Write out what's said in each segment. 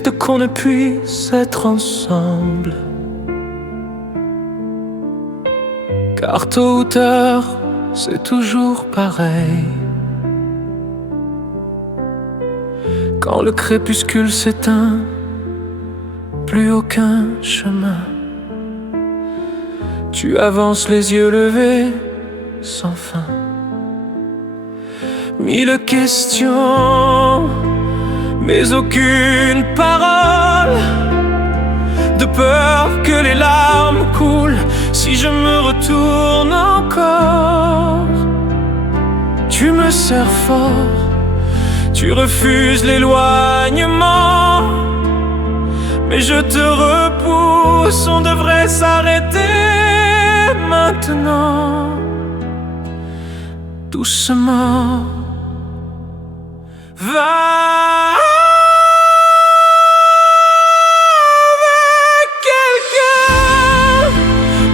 triste qu'on ne puisse être ensemble, car tôt ou tard, c'est toujours pareil. Quand le crépuscule s'éteint, plus aucun chemin. Tu avances les yeux levés, sans fin. Mille questions, mais aucune parole. De peur que les larmes coulent si je me retourne encore. Tu me serres fort, tu refuses l'éloignement, mais je te repousse, on devrait s'arrêter maintenant. Doucement, va avec quelqu'un,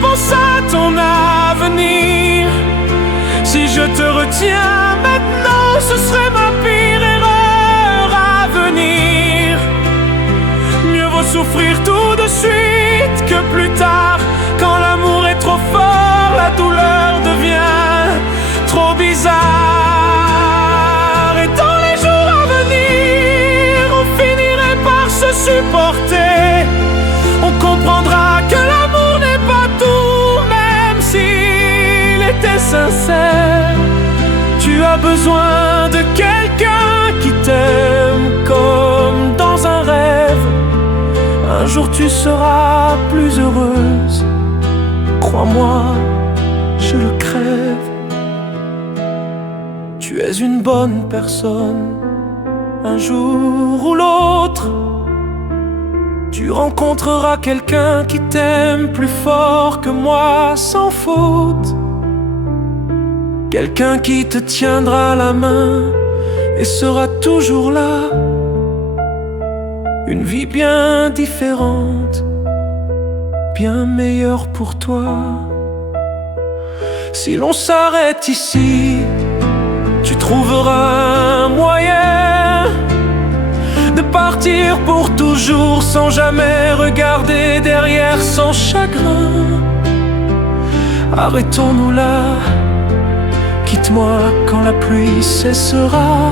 pense à ton avenir. Si je te retiens maintenant, ce serait ma pire erreur à venir. Mieux vaut souffrir tout de suite que plus tard, quand l'amour est trop fort, la douleur devient trop bizarre. Et dans les jours à venir, on finirait par se supporter. On comprendra que l'amour n'est pas tout, même s'il était sincère. Tu as besoin de quelqu'un qui t'aime comme dans un rêve. Un jour tu seras plus heureuse, crois-moi, je le crève. Tu es une bonne personne, un jour ou l'autre. Tu rencontreras quelqu'un qui t'aime plus fort que moi, sans faute. Quelqu'un qui te tiendra la main et sera toujours là. Une vie bien différente, bien meilleure pour toi. Si l'on s'arrête ici, tu trouveras un moyen de partir pour toujours, sans jamais regarder derrière, sans chagrin. Arrêtons-nous là, quitte-moi quand la pluie cessera.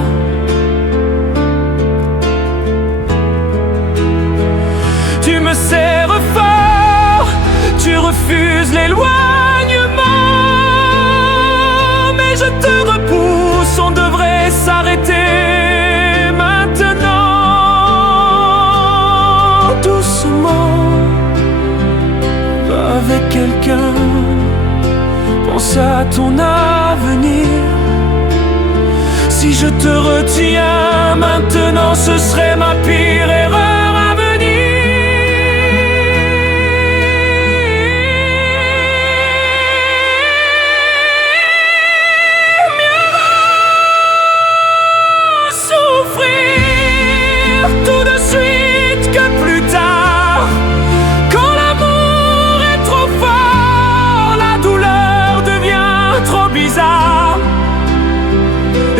Tu me serres fort, tu refuses l'éloignement, mais je te repousse, on devrait s'arrêter maintenant. Doucement, va avec quelqu'un, pense à ton avenir. Si je te retiens maintenant, ce serait ma pire erreur.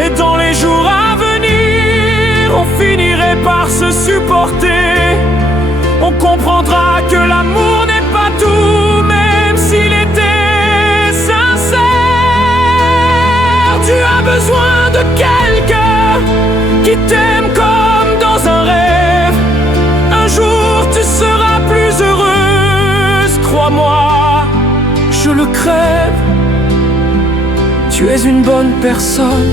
Et dans les jours à venir, on finirait par se supporter. On comprendra que l'amour n'est pas tout, même s'il était sincère. Tu as besoin de quelqu'un qui t'aime comme dans un rêve. Un jour tu seras plus heureuse, crois-moi, je le crève. Tu es une bonne personne.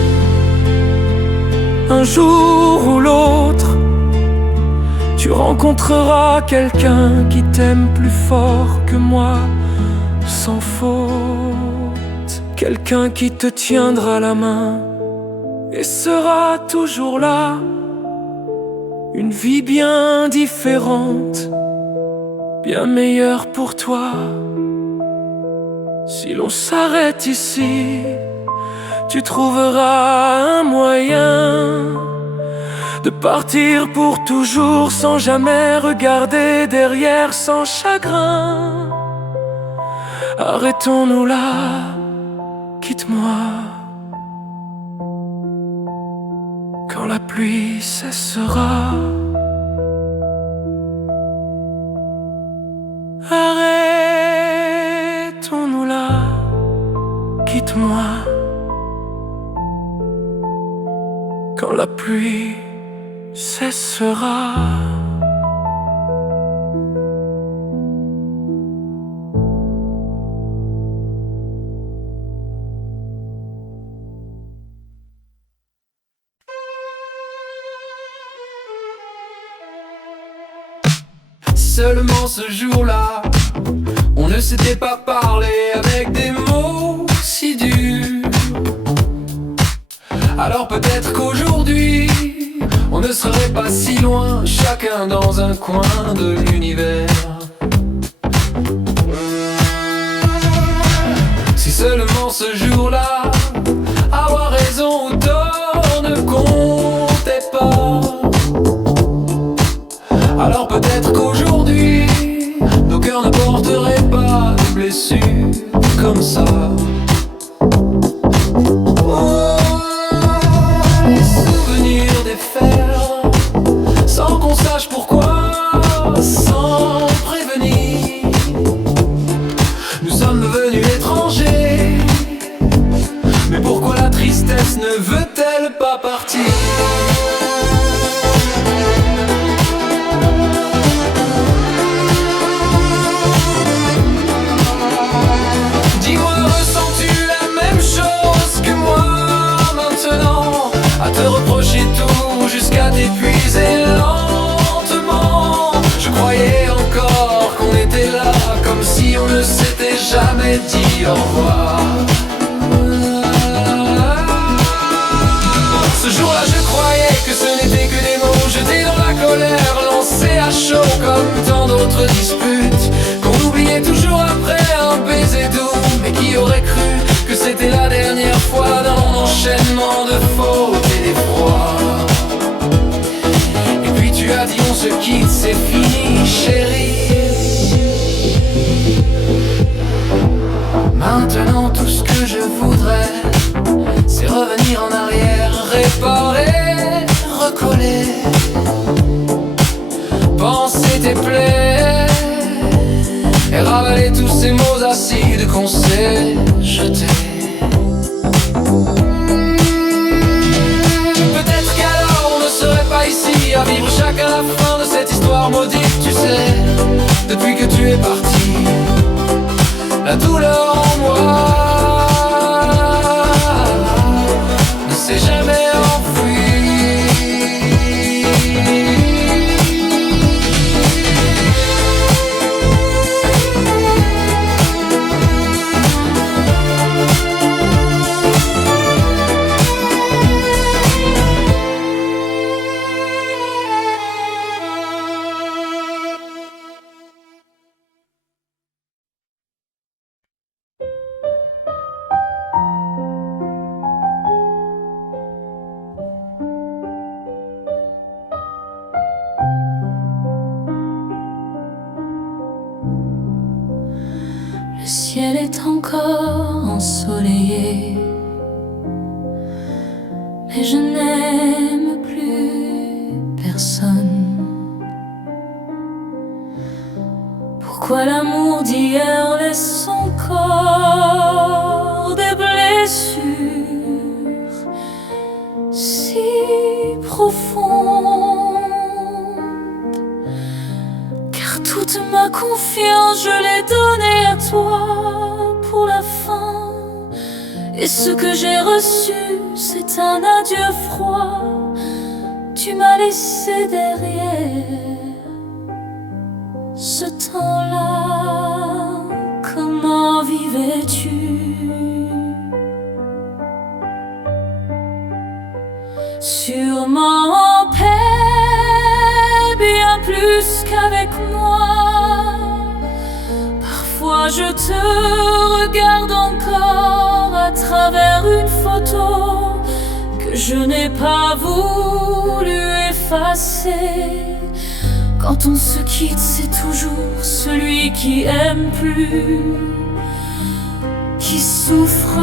Un jour ou l'autre, tu rencontreras quelqu'un qui t'aime plus fort que moi, sans faute. Quelqu'un qui te tiendra la main et sera toujours là. Une vie bien différente, bien meilleure pour toi. Si l'on s'arrête ici, tu trouveras un moyen de partir pour toujours, sans jamais regarder derrière, sans chagrin. Arrêtons-nous là, quitte-moi quand la pluie cessera. quitte-moi quand la pluie cessera. Seulement ce jour-là, on ne s'était pas parlé avec des mots si durs. Alors peut-être qu'aujourd'hui, on ne serait pas si loin, chacun dans un coin de l'univers. Si seulement ce jour-là, avoir raison ou tort ne comptait pas. Alors peut-être qu'aujourd'hui, nos cœurs ne porteraient pas de blessures comme ça. Les souvenirs déferlent sans qu'on sache pourquoi, sans prévenir. Nous sommes devenus étrangers, mais pourquoi la tristesse ne veut-elle pas partir? Te reprocher tout jusqu'à t'épuiser lentement. Je croyais encore qu'on était là, comme si on ne s'était jamais dit au revoir. Ce jour-là je croyais que ce n'était que des mots jetés dans la colère, lancés à chaud comme tant d'autres disputes, qu'on oubliait toujours après un baiser doux. Mais qui aurait cru que c'était la dernière fois dans l'enchaînement de fautes et d'effrois? Et puis tu as dit on se quitte, c'est fini chérie. Maintenant tout ce que je voudrais, c'est revenir en arrière, réparer, recoller, penser tes plaies et ravaler tous ces mots acides qu'on s'est jetés. Peut-être qu'alors on ne serait pas ici à vivre chacun la fin de cette histoire maudite. Tu sais, depuis que tu es parti, la douleur en moi ne s'est jamais enfuie. Le ciel est encore ensoleillé, mais je n'aime plus personne. Pourquoi l'amour d'hier laisse encore des blessures si profondes? Car toute ma confiance je l'ai donnée à toi pour la fin, et ce que j'ai reçu c'est un adieu froid. Tu m'as laissé derrière ce temps-là. Comment vivais-tu? Sûrement en paix, bien plus qu'avec moi. Parfois je te regarde encore à travers une photo que je n'ai pas voulu effacer. Quand on se quitte, c'est toujours celui qui aime plus qui souffre.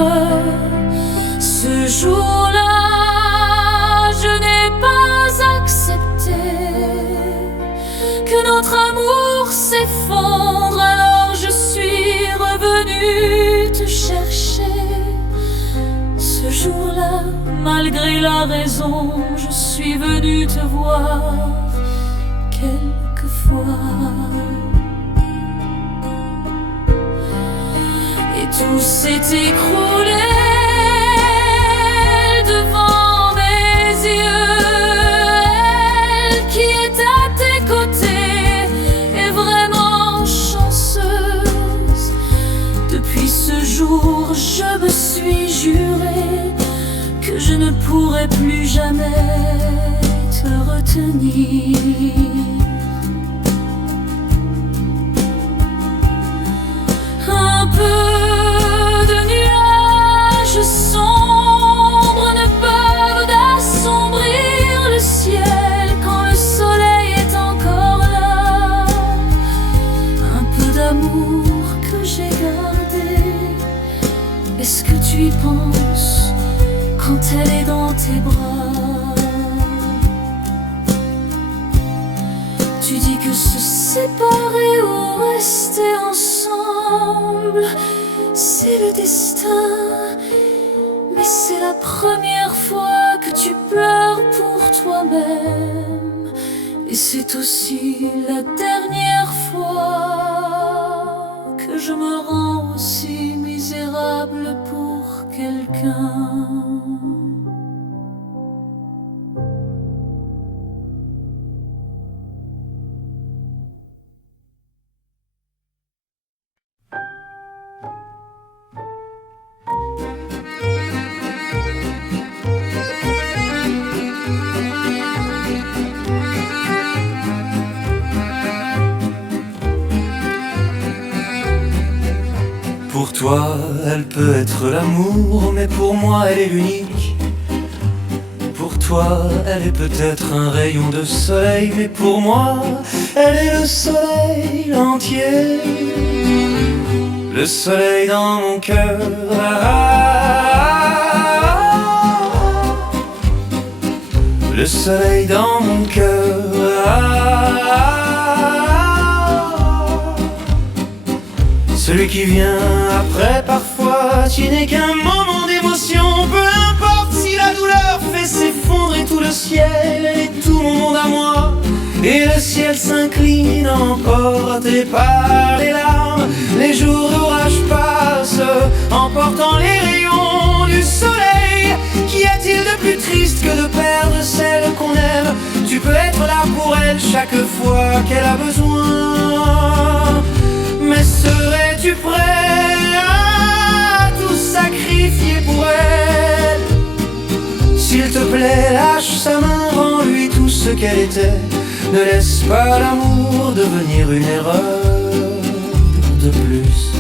Ce jour-là, je n'ai pas accepté que notre amour s'effondre. Alors je suis revenue te chercher donné la raison, je suis venu te voir quelquefois. Et tout s'est écroulé devant mes yeux. Elle qui est à tes côtés est vraiment chanceuse. Depuis ce jour, je me suis juré que je ne pourrai plus jamais te retenir. Un peu de nuages sombres ne peuvent assombrir le ciel quand le soleil est encore là. Un peu d'amour que j'ai gardé, est-ce que tu y penses quand elle est dans tes bras? Tu dis que se séparer ou rester ensemble, c'est le destin. Mais c'est la première fois que tu pleures pour toi-même. Et c'est aussi la dernière fois que je me rends aussi misérable pour quelqu'un. Pour toi, elle peut être l'amour, mais pour moi, elle est l'unique. Pour toi, elle est peut-être un rayon de soleil, mais pour moi, elle est le soleil entier. Le soleil dans mon cœur. Le soleil dans mon cœur. Celui qui vient après parfois, tu n'es qu'un moment d'émotion. Peu importe si la douleur fait s'effondrer tout le ciel et tout mon monde à moi. Et le ciel s'incline emporté par les larmes. Les jours d'orage passent, emportant les rayons du soleil. Qu'y a-t-il de plus triste que de perdre celle qu'on aime? Tu peux être là pour elle chaque fois qu'elle a besoin. Mais serais-tu prêt à tout sacrifier pour elle? S'il te plaît, lâche sa main, rends-lui tout ce qu'elle était. Ne laisse pas l'amour devenir une erreur de plus.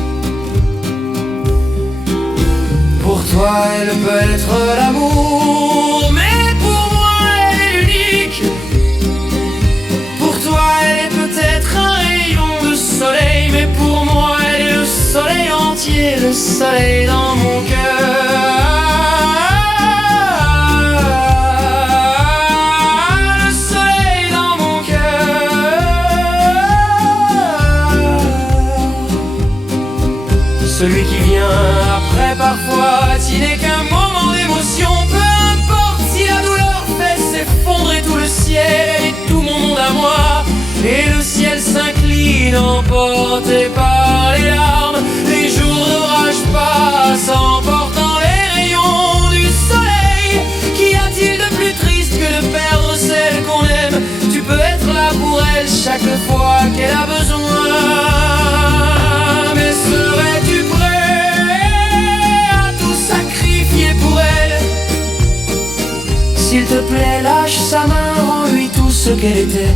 Pour toi, elle peut être l'amour, mais pour moi, elle est unique. Pour toi, elle est peut-être un rayon de soleil, mais pour moi, elle est le soleil entier, le soleil dans mon cœur. Le soleil dans mon cœur. Celui qui vient après parfois, tu n'es qu'un moment d'émotion. Peu importe si la douleur fait s'effondrer tout le ciel et tout mon monde à moi. Et le ciel s'incline emporté par les larmes. Les jours d'orage passent emportant les rayons du soleil. Qu'y a-t-il de plus triste que de perdre celle qu'on aime? Tu peux être là pour elle chaque fois qu'elle a besoin. Mais serais-tu prêt à tout sacrifier pour elle? S'il te plaît, lâche sa main, rends-lui tout ce qu'elle était.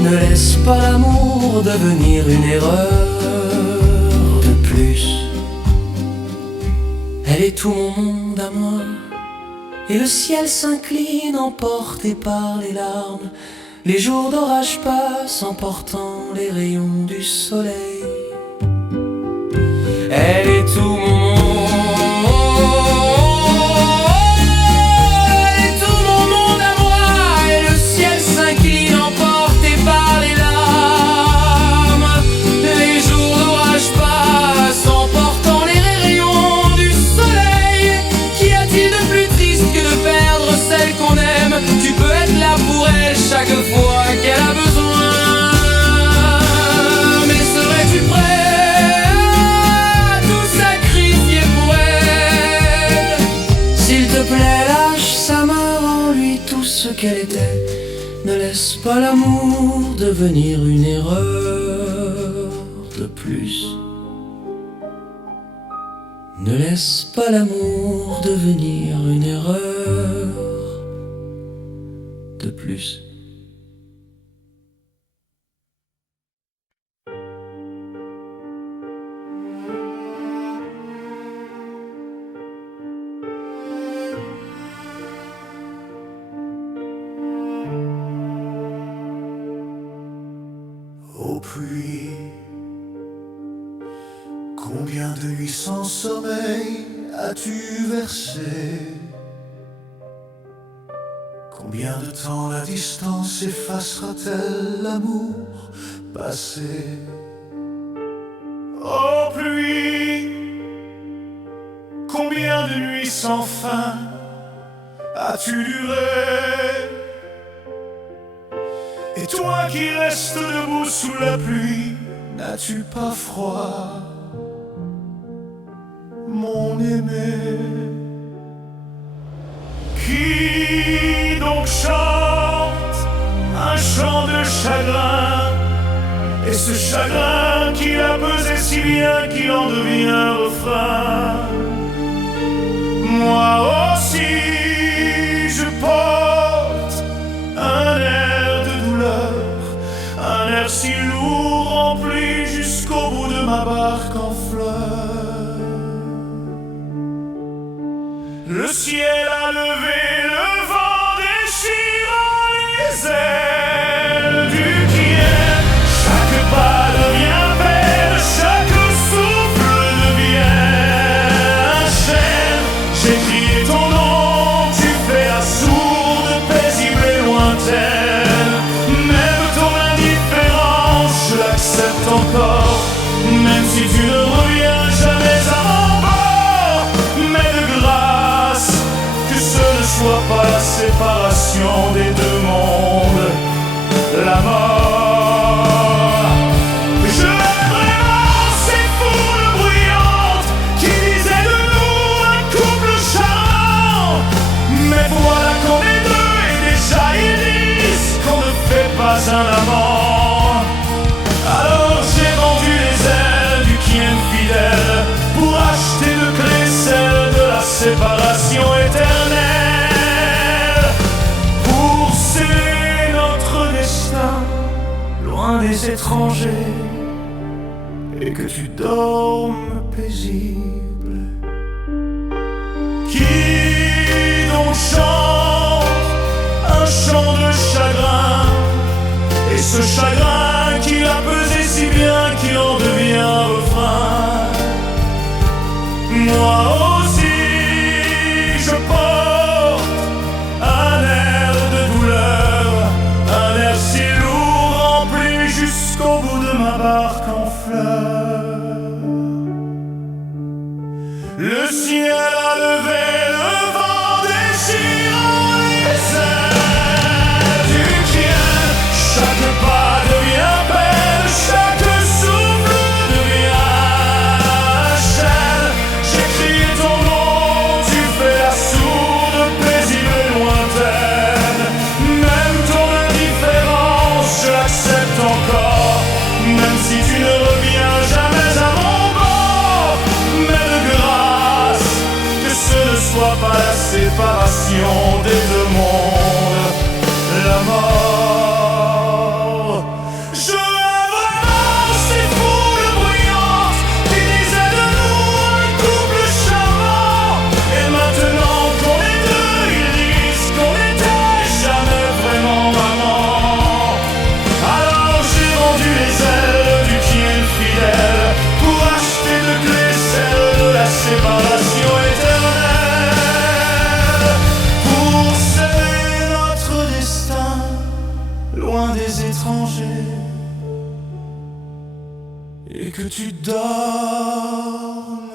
Ne laisse pas l'amour devenir une erreur de plus. Elle est tout mon monde à moi. Et le ciel s'incline emporté par les larmes. Les jours d'orage passent emportant les rayons du soleil. Elle est tout mon monde. Celle qu'elle était. Ne laisse pas l'amour devenir une erreur de plus. Ne laisse pas l'amour devenir une erreur de plus. Ô pluie, combien de nuits sans sommeil as-tu versé? Combien de temps la distance effacera-t-elle l'amour passé? Ô pluie, combien de nuits sans fin as-tu duré? Et toi qui restes debout sous la pluie, n'as-tu pas froid, mon aimé? Qui donc chante un chant de chagrin, et ce chagrin qui l'a pesé si bien qu'il en devient refrain? Moi aussi je porte un air de douleur, un air si lourd rempli jusqu'au bout de ma barque en fleurs. Le ciel a levé, le vent déchirant les ailes du Kien. Chaque pas devient peine, chaque souffle devient un chêne. J'ai crié ton nom, tu fais la sourde, paisible et lointaine. Même ton indifférence, je l'accepte encore. Même si tu ne reviens jamais à mon bord, mais de grâce, que ce ne soit pas la séparation des deux mondes, la mort. Je hais vraiment ces foules bruyantes qui disaient de nous un couple charmant. Mais voilà qu'on est deux et déjà ils disent qu'on ne fait pas un amant. Alors j'ai vendu les ailes du Kien fidèle pour acheter de clés celles de la séparation éternelle. Pour sceller notre destin loin des étrangers et que tu dormes paisible. Qui donc chante un chant de chagrin, et ce chagrin qui l'a pesé si bien qu'il en devient refrain? Moi aussi je porte un air de douleur, un air si lourd rempli jusqu'au bout de ma barque en fleurs. Le ciel a levé, le vent déchirant les ailes du Kien. Chaque pas devient peine, chaque souffle devient un chêne. J'ai crié ton nom, tu fais la sourde, paisible et lointaine. Même ton indifférence, je l'accepte encore. Même si tu ne reviens jamais à mon bord, mais de grâce, que ce ne soit pas la séparation des deux mondes, la mort. Je hais vraiment ces foules bruyantes qui disaient de nous un couple charmant. Et maintenant qu'on est deux, ils disent qu'on n'était jamais vraiment amants. Alors j'ai vendu les ailes du Kien fidèle pour acheter de clés celles de la séparation éternelle. Pour sceller notre destin loin des étrangers et que tu dormes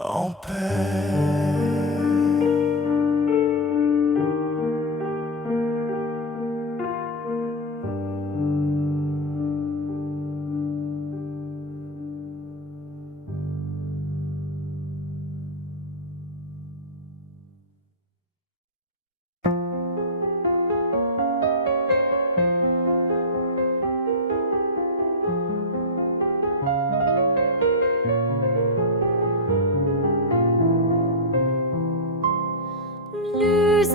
en paix.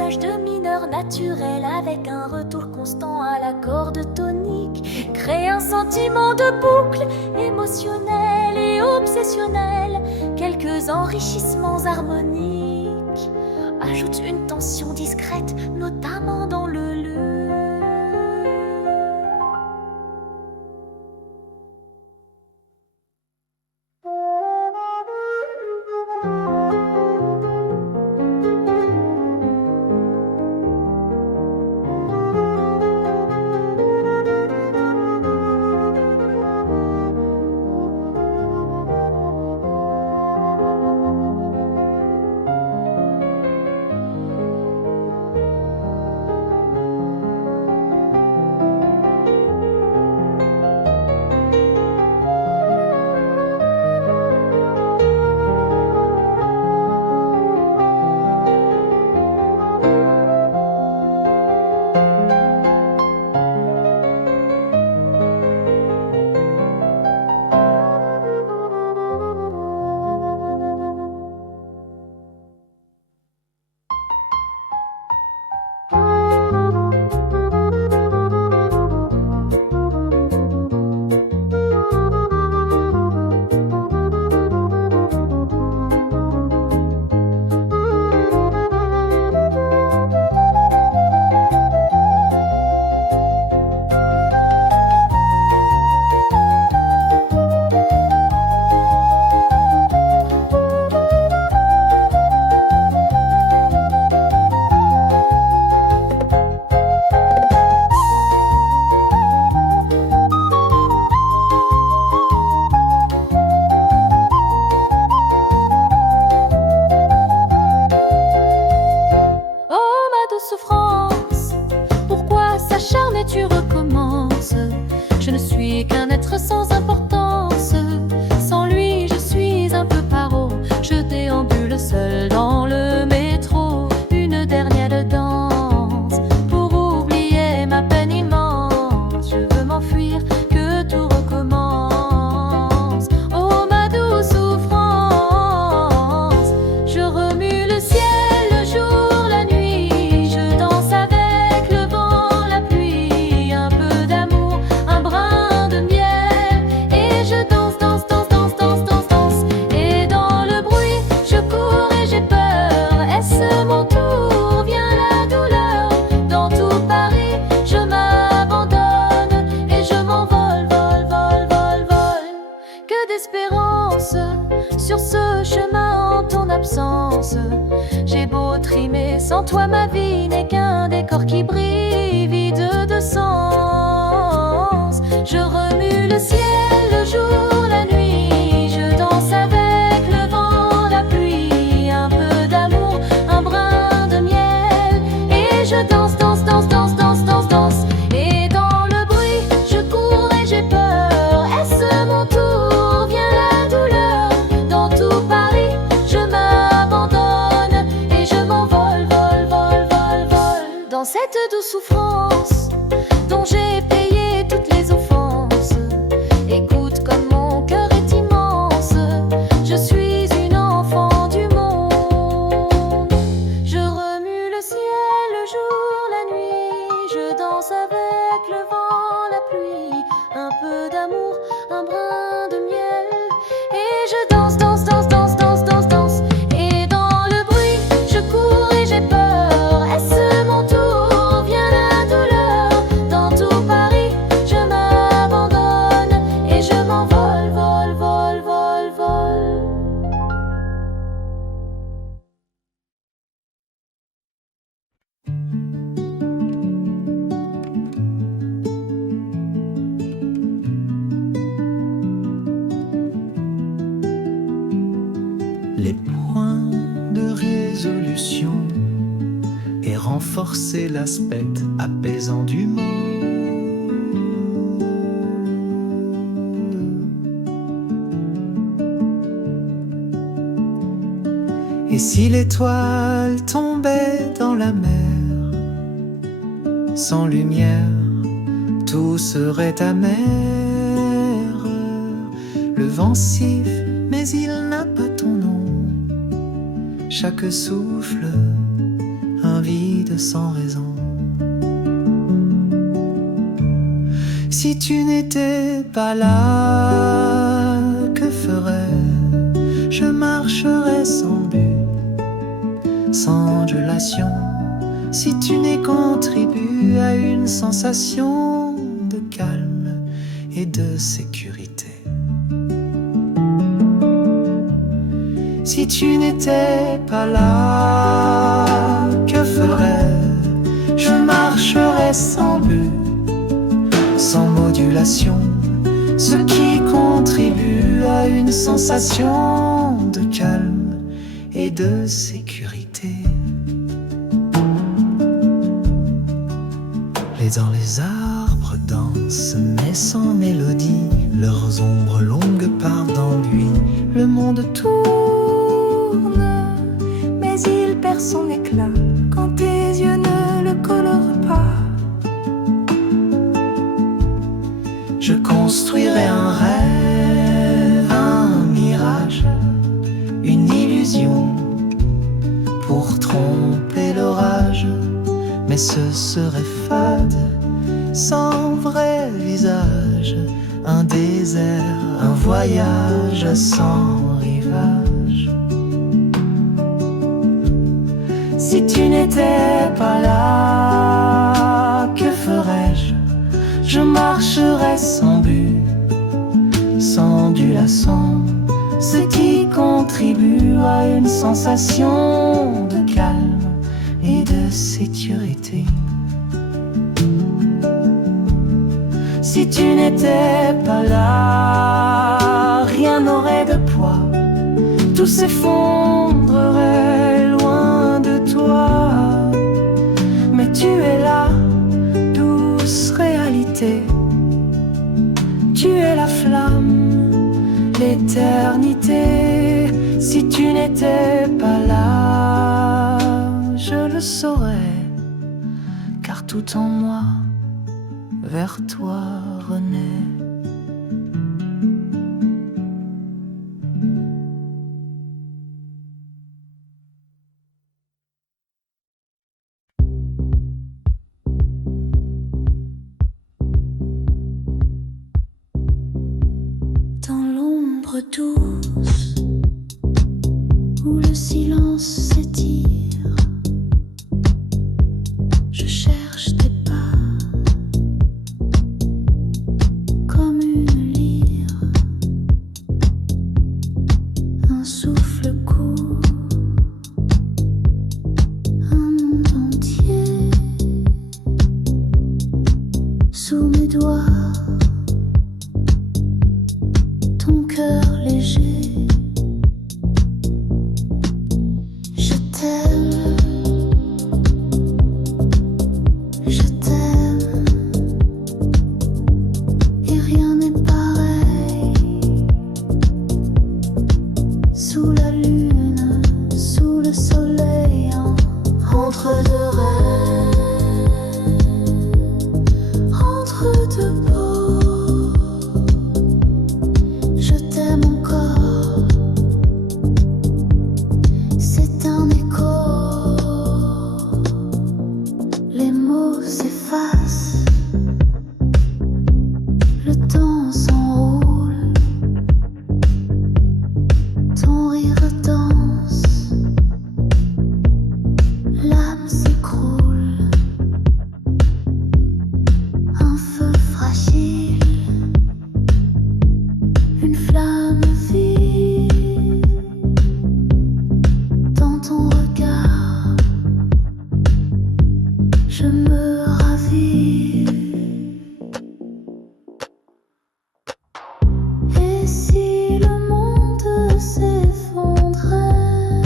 passage de mineur naturel avec un retour constant à l'accord tonique crée un sentiment de boucle émotionnel et obsessionnel. Quelques enrichissements harmoniques ajoutent une tension discrète, notamment dans le lieu. Souffrance, pourquoi s'acharner, tu recommences? Je ne suis qu'un être sans importance. Sans lui, je suis un peu paro. Je déambule seul dans le métro. Une dernière danse pour oublier ma peine immense. Je veux m'enfuir, que tout recommence. Oh ma douce souffrance, je remue le ciel, le jour, la nuit. Sur ce chemin en ton absence, j'ai beau trimer, sans toi ma vie n'est qu'un décor qui brille, vide de sens. Je remue le ciel, le jour, la nuit, je danse avec le vent, la pluie, un peu d'amour, un brin de miel, et je danse, danse, danse, danse, danse, danse, danse. Et dans le bruit, je cours et j'ai peur, est-ce mon tour? Vient la douleur. Dans tout Paris, je m'abandonne et je m'envole, vol, vol, vol, vol. Dans cette douce souffrance dont j'ai payé toutes les offenses. Écoute comme mon cœur est immense. Je suis une enfant du monde. Je remue le ciel, le jour, la nuit. Je danse avec le vent, la pluie. Un peu d'amour, un brin de miel. Et je danse, danse, danse, danse, danse, danse, danse. Et dans le bruit, je cours et j'ai peur. Est-ce mon tour? Vient la douleur. Dans tout Paris, je m'abandonne et je m'envole, vol, vol, vol, vol. Les points de résolution et renforcer l'aspect apaisant du monde. Et si l'étoile tombait dans la mer, sans lumière, tout serait amer. Le vent siffle, mais il n'a pas ton nom. Chaque souffle invite seul sans raison. Si tu n'étais pas là, que ferais-je? Je marcherais sans but, sans ondulation. Si tu n'es contribué à une sensation de calme et de sécurité. Si tu n'étais pas là, que ferais-je? Je marcherais sans but, sans modulation, ce qui contribue à une sensation de calme et de sécurité. Dans les arbres dansent, mais sans mélodie, leurs ombres longues partent d'ennui. Le monde tourne, mais il perd son éclat quand tes yeux ne le colorent pas. Je construirai un rêve, un mirage, une illusion pour tromper l'orage. Mais ce serait fade, sans vrai visage, un désert, un voyage sans rivage. Si tu n'étais pas là, que ferais-je? Je marcherais sans but, sans ondulation, ce qui contribue à une sensation de calme et de sécurité. Si tu n'étais pas là, rien n'aurait de poids, tout s'effondrerait loin de toi. Mais tu es là, douce réalité, tu es la flamme, l'éternité. Si tu n'étais pas là, je le saurais, car tout en moi, vers toi renaît. Dans l'ombre douce, où le silence s'étire, je cherche tes pas comme une lyre, un souffle court, un monde entier sous mes doigts, ton cœur léger. Je t'aime, et rien n'est pareil. Sous la lune, sous le soleil, entre deux rêves, entre deux peaux. Je t'aime encore, c'est un écho. Les mots s'effacent, le temps s'enroule, ton rire danse, l'âme s'écroule, un feu fragile, une flamme vive, dans ton regard, je me ravive. Et si le monde s'effondrait,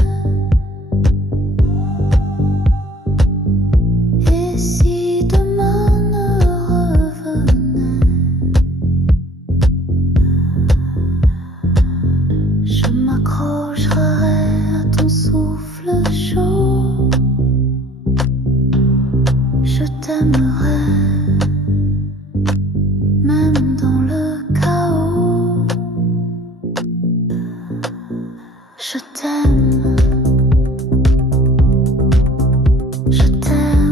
et si demain ne revenait, je m'accrocherai à ton souffle chaud. Je t'aimerai, même dans le chaos. Je t'aime, je t'aime.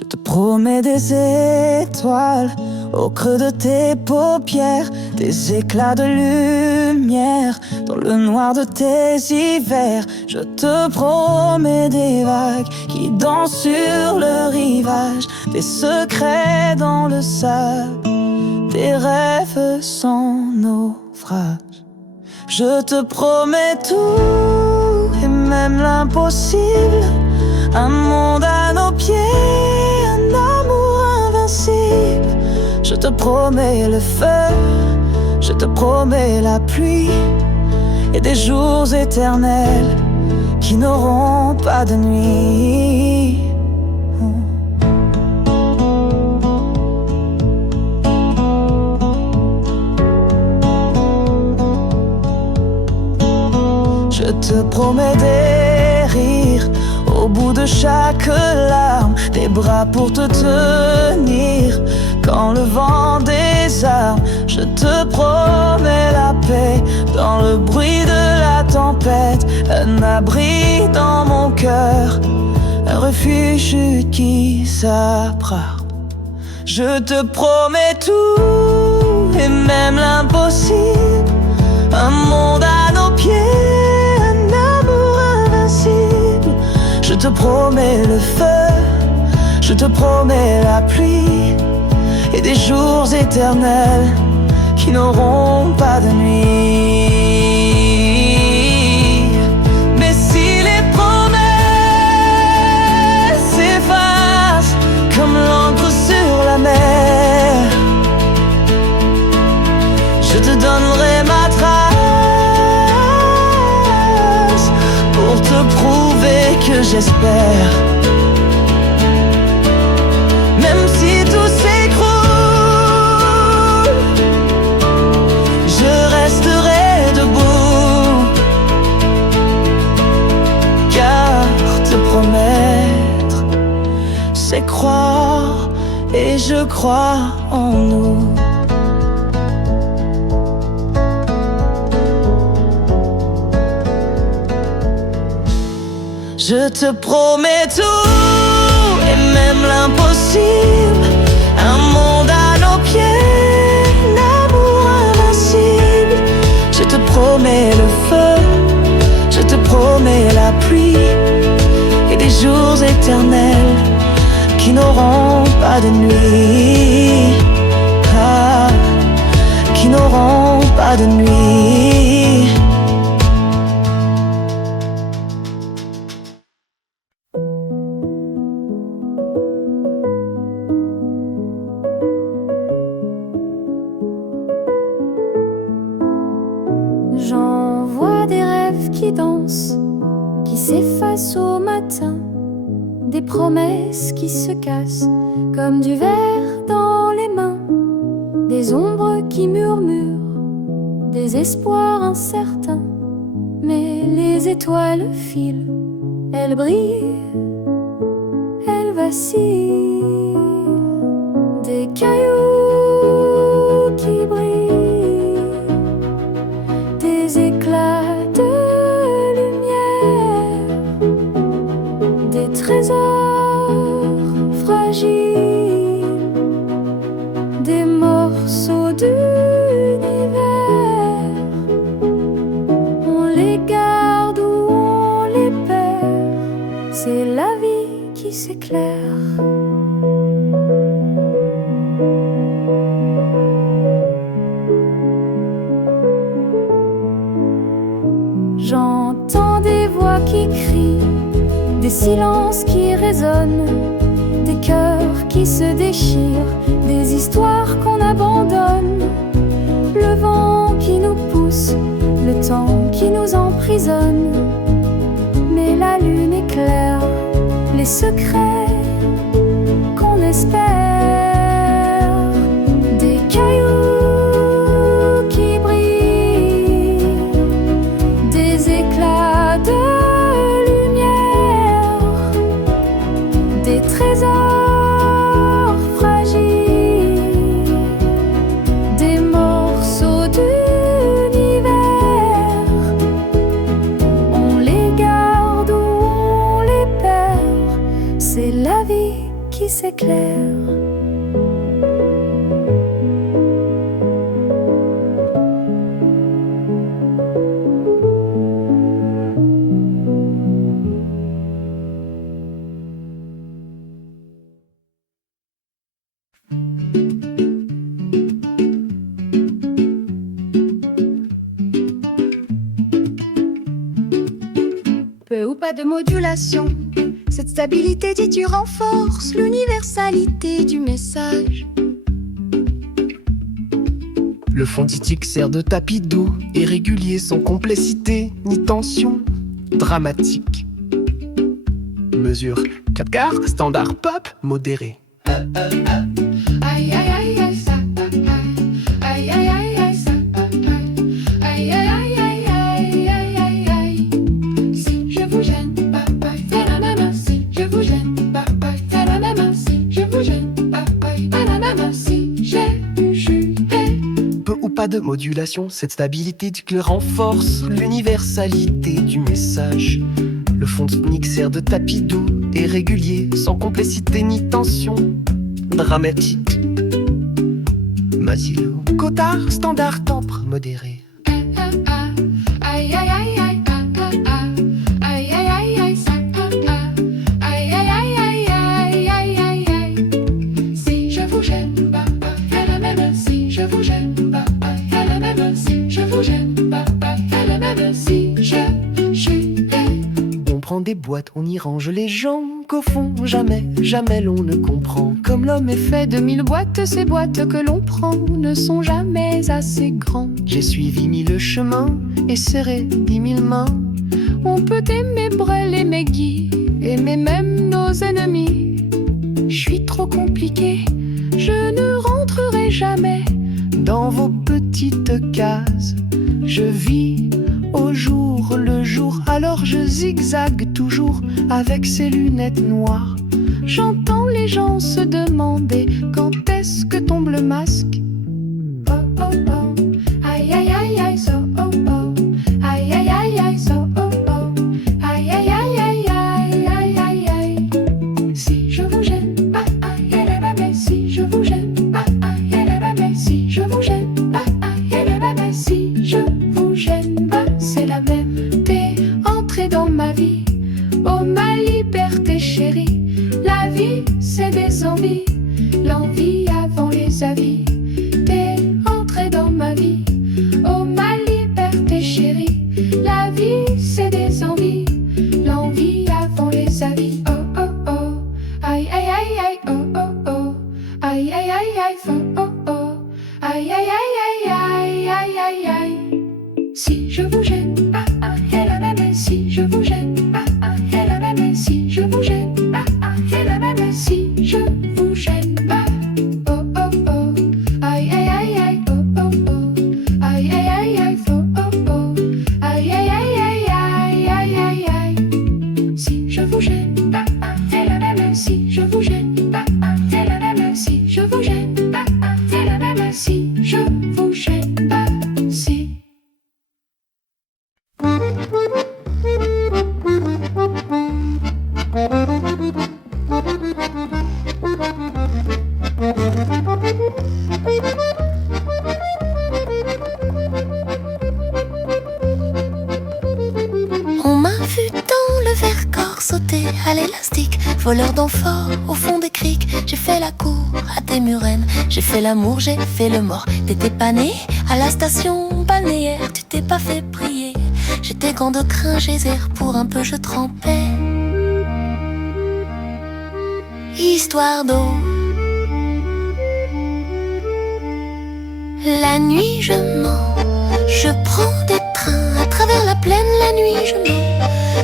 Je te promets des étoiles au creux de tes paupières, des éclats de lumière dans le noir de tes hivers. Je te promets des vagues qui dansent sur le rivage, des secrets dans le sable, des rêves sans naufrage. Je te promets tout et même l'impossible, un monde à nos pieds, un amour invincible. Je te promets le feu, je te promets la pluie, et des jours éternels qui n'auront pas de nuit. Je te promets des rires au bout de chaque larme, des bras pour te tenir quand le vent désarme. Je te promets la paix dans le bruit de la tempête, un abri dans mon cœur, un refuge qui s'apprend. Je te promets tout et même l'impossible, un monde à nos pieds, un amour invincible. Je te promets le feu, je te promets la pluie, et des jours éternels qui n'auront pas de nuit. Mais si les promesses s'effacent comme l'encre sur la mer, je te donnerai ma trace pour te prouver que j'espère. Même si tout s'écroule, je resterai debout, car te promettre, c'est croire, et je crois en nous. Je te promets tout et même l'impossible, un monde à nos pieds, un amour invincible. Je te promets le feu, je te promets la pluie, et des jours éternels qui n'auront pas de nuit, qui n'auront pas de nuit. J'envoie des rêves qui dansent, qui s'effacent au matin, des promesses qui se cassent comme du verre dans les mains, des ombres qui murmurent, des espoirs incertains. Mais les étoiles filent, elles brillent, elles vacillent, des cailloux qui brillent, des éclats de lumière, des trésors fragiles, des morceaux d'univers. On les garde ou on les perd, c'est la vie qui s'éclaire. J'entends des voix qui crient, des silences qui résonnent, des cœurs qui se déchirent, des histoires qu'on abandonne, le vent qui nous pousse, le temps qui nous emprisonne. Mais la lune éclaire les secrets qu'on espère, des cailloux qui brillent, des éclats de lumière, des trésors fragiles, des morceaux d'univers. On les garde ou on les perd, c'est la vie qui s'éclaire. Peu ou pas de modulation, cette stabilité dit tu renforces l'universalité du message. Le fonditique sert de tapis doux et régulier, sans complexité ni tension dramatique. Mesure 4 quarts, standard pop modéré. Aïe aïe aïe aïe ça, aïe aïe aïe aïe ça, aïe aïe aïe aïe aïe aïe aïe aïe. Si je vous gêne, papa, ta-la-la-la. Si je vous gêne, papa, ta-la-la-la. Si je vous gêne, papa, ta-la-la-la. Si j'ai eu chuté. Peu ou pas de modulation, cette stabilité du cœur renforce l'universalité du message. Le fond sonique sert de tapis doux et régulier, sans complexité ni tension dramatique. Masilo, cotard, standard, tembre modéré. Aïe aïe aïe aïe aïe aïe aïe aïe ça, aïe aïe aïe aïe aïe aïe aïe aïe. Si je vous gêne, papa, ta-la-la-la. Si je vous gêne, papa, ta-la-la-la. Si je vous gêne, papa, ta-la-la-la. Si je suis On prend des boîtes, on y range les gens qu'au fond jamais, jamais l'on ne comprend. comme l'homme est fait de 1000 boîtes, ces boîtes que l'on prend ne sont jamais assez grandes. J'ai suivi 1000 chemins et serré 10 000 mains. On peut aimer Brel et Meggy, aimer même nos ennemis. Je suis trop compliqué, je ne rentrerai jamais Dans vos petites cases, je vis au jour le jour. Alors je zigzague toujours avec ces lunettes noires. J'entends les gens se demander quand est-ce que tombe le masque. Oh oh oh, aïe aïe aïe aïe so oh oh, aïe aïe aïe aïe so oh oh, aïe aïe aïe aïe aïe aïe aïe aïe. Si je vous gêne, aïe aïe aïe aïe, si je vous gêne, aïe aïe aïe aïe, si je vous gêne, aïe aïe aïe aïe, si je vous gêne, c'est la même. T'es entré dans ma vie, oh ma liberté chérie. La vie, c'est des envies, l'envie avant les avis. T'es entré dans ma vie, oh ma liberté chérie. La vie, c'est des envies, l'envie avant les avis. Oh oh oh, aïe aïe aïe aïe, oh oh oh, aïe aïe aïe aïe, oh oh oh, aïe aïe aïe aïe aïe aïe aïe. Si je vous gêne, aïe la même. Si je vous gêne, aïe la même. Si je vous gêne, si je vous gêne pas, oh oh oh, aïe aïe aïe aïe, oh oh oh, aïe aïe aïe aïe, oh oh oh, aïe aïe aïe aïe aïe aïe aïe aïe. Si je vous gêne pas, aïe la même. Si je vous gêne pas, aïe la même. Si je vous gêne pas, aïe la même. Si je vous gêne pas, si. On m'a vu dans le Vercors sauter à l'élastique, voleur d'enfants au fond des criques. J'ai fait la cour à des murennes, j'ai fait l'amour, j'ai fait le mort. T'étais pas né à la station balnéaire, tu t'es pas fait prier. J'étais grand de crin, geyser, pour un peu je trempais. Histoire d'eau. La nuit je mens, je prends des trains à travers la plaine. La nuit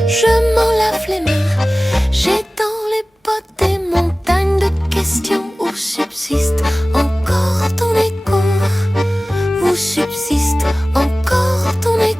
je m'en lave les mains. J'ai dans les potes des montagnes de questions où subsiste encore ton écho. Où subsiste encore ton écho.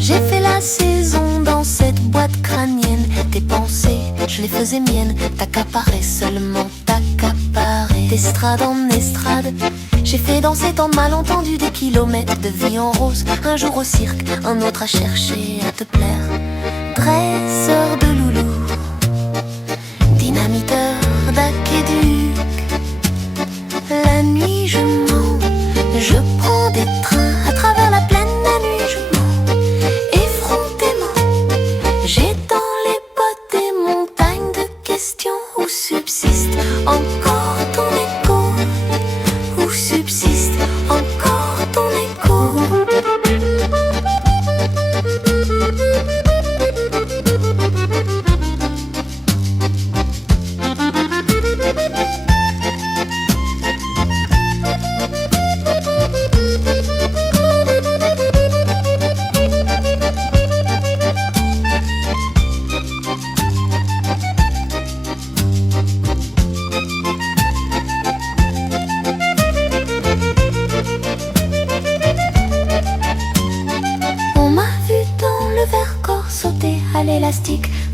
J'ai fait la saison dans cette boîte crânienne. Tes pensées, je les faisais miennes. T'accaparais seulement accaparé. D'estrade en estrade, j'ai fait dans ces temps de malentendus des kilomètres de vie en rose. Un jour au cirque, un autre à chercher à te plaire. Dresseur de loulou, dynamiteur d'aquéduc. La nuit je mens, je prends des trains à travers la plaine. La nuit je mens, effrontément. J'ai dans les bottes des montagnes de questions où subsiste encore ton écho. Où subsiste encore ton écho.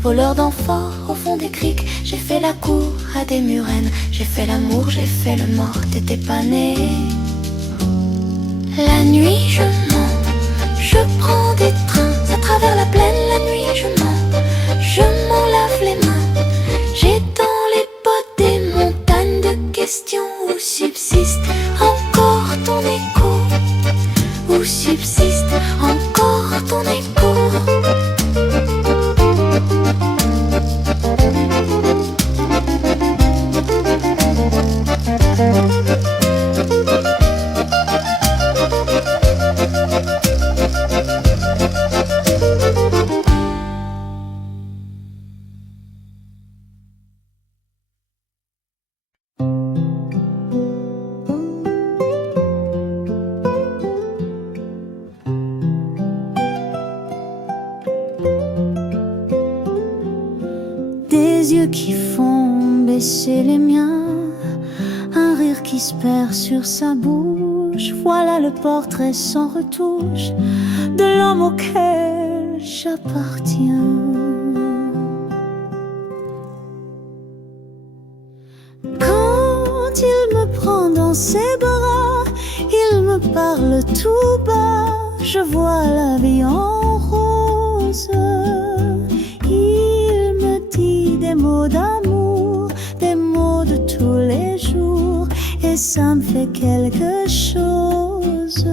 Voleur d'amphores au fond des criques, j'ai fait la cour à des murennes. J'ai fait l'amour, j'ai fait le mort, t'étais pas né. La nuit je mens, je prends des trains à travers la plaine. La nuit je mens, je m'en lave les mains. J'ai dans les bottes des montagnes de questions où subsiste encore ton écho. Où subsiste encore ton écho. Des yeux qui font baisser les miens, un rire qui se perd sur sa bouche. Voilà le portrait sans retouche de l'homme auquel j'appartiens. Quand il me prend dans ses bras, il me parle tout bas. Je vois la vie en rose. Il me dit des mots d'amour, des mots de tous les jours, et ça me fait quelque chose.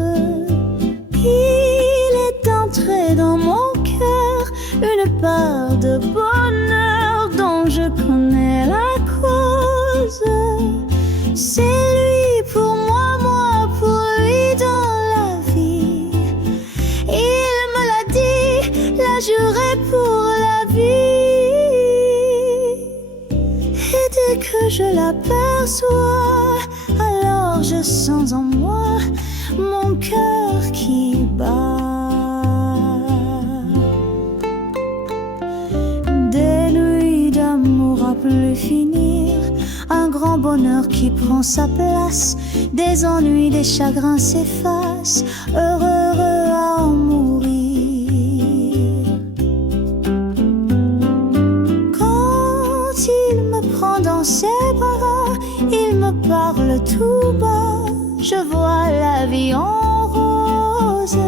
Il est entré dans mon cœur une part de bonheur dont je connais la cause. C'est lui pour moi, moi pour lui dans la vie. Il me l'a dit, l'a juré pour la vie. Et dès que je l'aperçois, alors je sens en moi mon cœur qui bat. Des nuits d'amour à plus finir, un grand bonheur qui prend sa place. Des ennuis, des chagrins s'effacent, heureux, heureux à en mourir. Quand il me prend dans ses bras, il me parle tout bas. Je vois la vie en rose.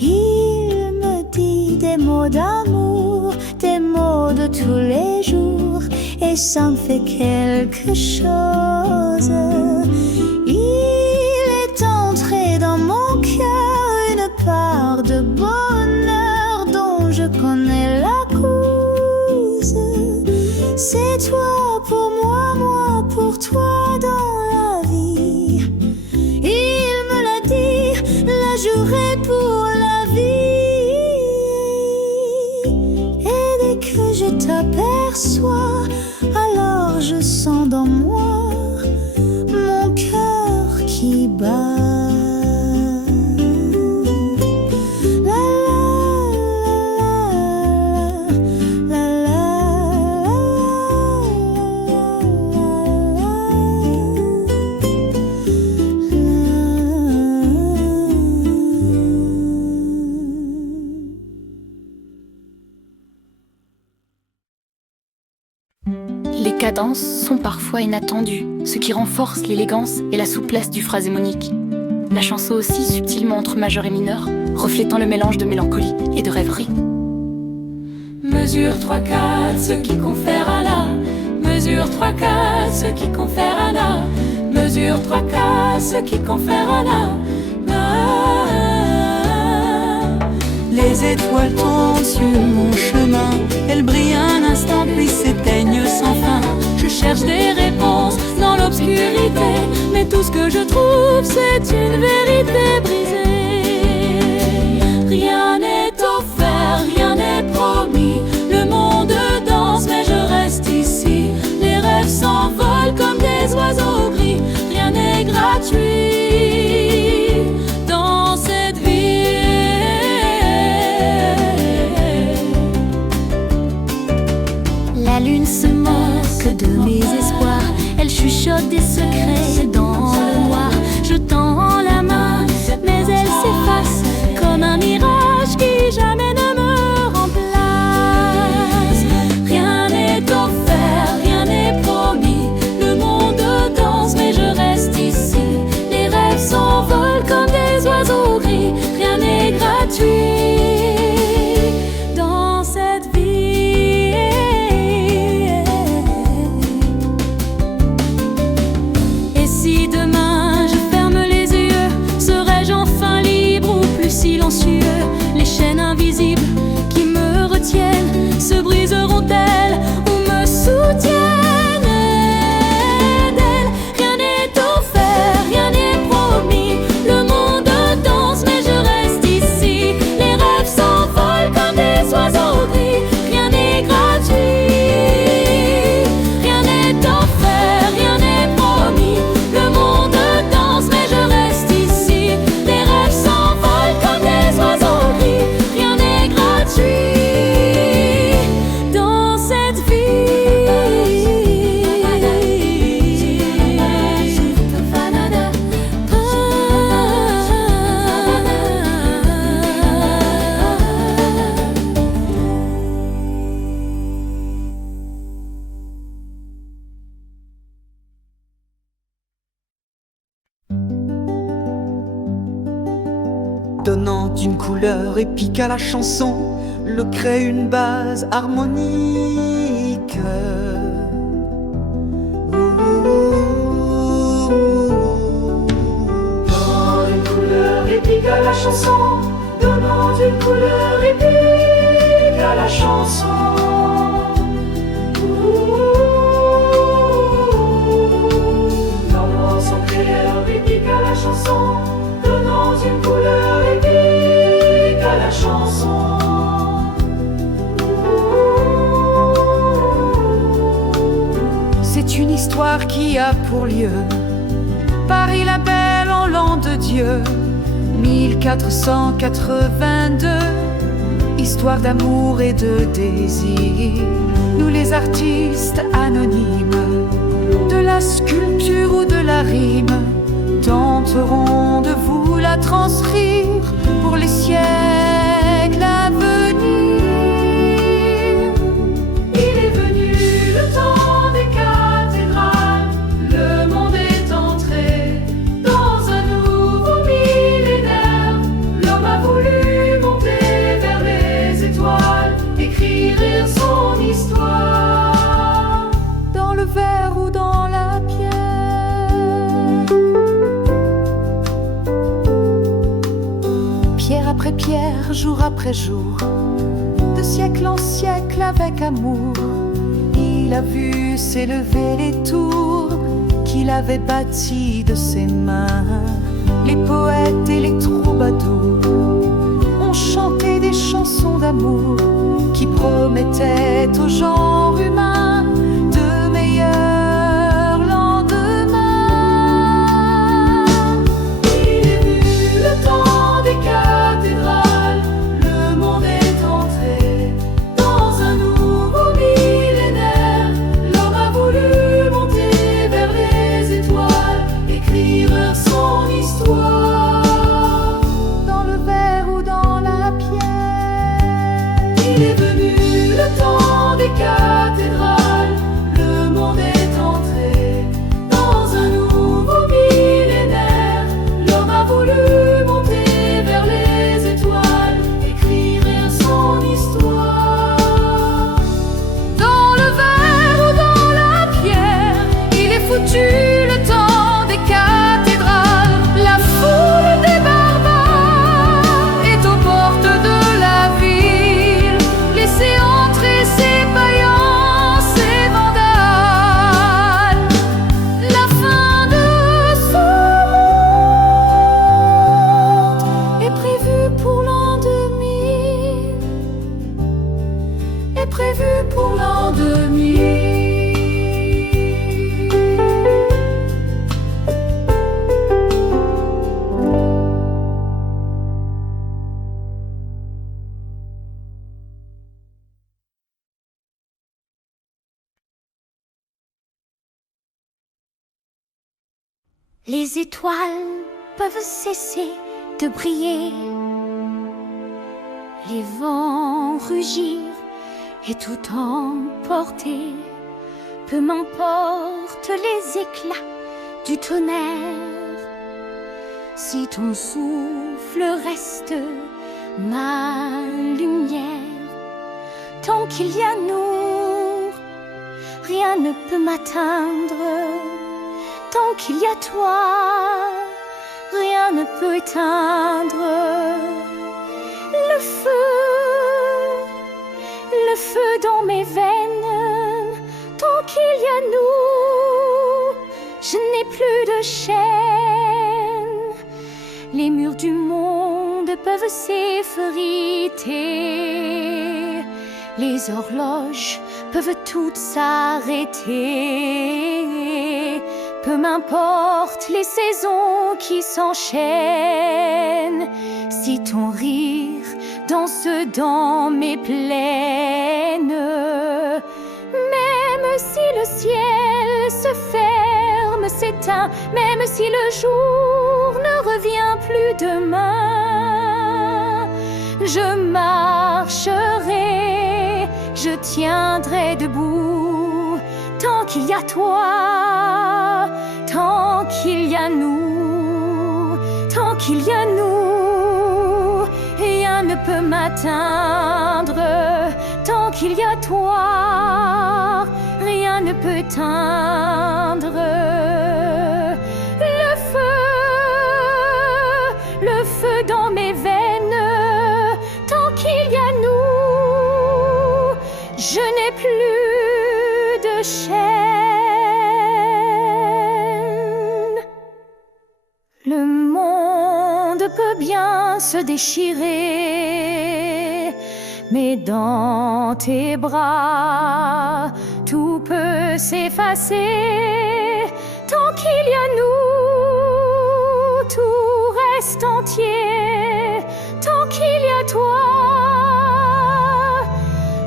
Il me dit des mots d'amour, des mots de tous les jours, et ça me fait quelque chose. Il est entré dans mon cœur une part de bonheur dont je connais la cause. C'est toi pour moi, moi pour toi dans la vie. Il me l'a dit, l'a juré pour la vie. Et dès que je t'aperçois, alors je sens dans moi mon cœur qui bat. cadences sont parfois inattendues, ce qui renforce l'élégance et la souplesse du phrasémonique. La chanson aussi subtilement entre majeur et mineur, reflétant le mélange de mélancolie et de rêverie. Mesure 3-4, ce qui confère à la. Mesure 3-4, ce qui confère à la. Mesure 3-4, ce qui confère à la. Les étoiles tombent sur mon chemin. Elles brillent un instant puis s'éteignent sans fin. Je cherche des réponses dans l'obscurité, mais tout ce que je trouve c'est une vérité brisée. Rien n'est offert, rien n'est promis. Le monde danse mais je reste ici. Les rêves s'envolent comme des oiseaux gris. Rien n'est gratuit dans cette vie. La lune se moque de mes espoirs. Elle chuchote des secrets dans le noir. Je tends la main, mais elle s'efface comme un mirage qui jamais ne me remplace. Rien n'est offert, rien n'est promis. Le monde danse mais je reste ici. Les rêves s'envolent comme des oiseaux gris. Rien n'est gratuit dans cette vie. Et si demain je ferme les yeux, serai-je enfin libre ou plus silencieux? Les chaînes invisibles qui me retiennent se briseront-elles ou me soutiennent d'elles? Rien n'est offert, rien n'est promis. Le monde danse mais je reste ici. Les rêves s'envolent comme des oiseaux gris. Rien n'est gratuit, rien n'est offert, rien n'est promis. Le monde danse mais je reste ici. Les rêves s'envolent comme des oiseaux gris. Rien n'est gratuit dans cette vie. Donnant une couleur épique à la chanson, le crée une base harmonique. Donnant une couleur épique à la chanson, donnant une couleur épique à la chanson. Donnant son couleur épique à la chanson, donnant une couleur épique à la chanson. C'est une histoire qui a pour lieu Paris la belle en l'an de Dieu 1482. Histoire d'amour et de désir. Nous les artistes anonymes de la sculpture ou de la rime tenterons de vous la transcrire pour les siècles à venir. Il est venu le temps des cathédrales. Le monde est entré dans un nouveau millénaire. L'homme a voulu monter vers les étoiles, écrire son histoire dans le verre ou dans la pierre. Pierre après pierre, jour après jour, de siècle en siècle avec amour, il a vu s'élever les tours qu'il avait bâties de ses mains. Les poètes et les troubadours ont chanté des chansons d'amour qui promettaient au genre humain de meilleurs lendemains. Il est venu le temps des cathédrales. Le monde est entré dans un nouveau millénaire. L'homme a voulu monter vers les étoiles, écrire son histoire dans le verre ou dans la pierre. Il est venu le temps des cathédrales. Les étoiles peuvent cesser de briller, les vents rugir et tout emporter. Peu m'importe les éclats du tonnerre, si ton souffle reste ma lumière. Tant qu'il y a nous, rien ne peut m'atteindre. Tant qu'il y a toi, rien ne peut éteindre le feu dans mes veines. Tant qu'il y a nous, je n'ai plus de chaîne. Les murs du monde peuvent s'effriter, les horloges peuvent toutes s'arrêter. Peu m'importe les saisons qui s'enchaînent, si ton rire danse dans mes plaines. Même si le ciel se ferme, s'éteint, même si le jour ne revient plus demain, je marcherai, je tiendrai debout. Tant qu'il y a toi, tant qu'il y a nous, tant qu'il y a nous, rien ne peut m'atteindre. Tant qu'il y a toi, rien ne peut éteindre le feu dans mes veines. Tant qu'il y a nous, je n'ai plus de chaîne. Le monde peut bien se déchirer, mais dans tes bras, tout peut s'effacer. Tant qu'il y a nous, tout reste entier. Tant qu'il y a toi,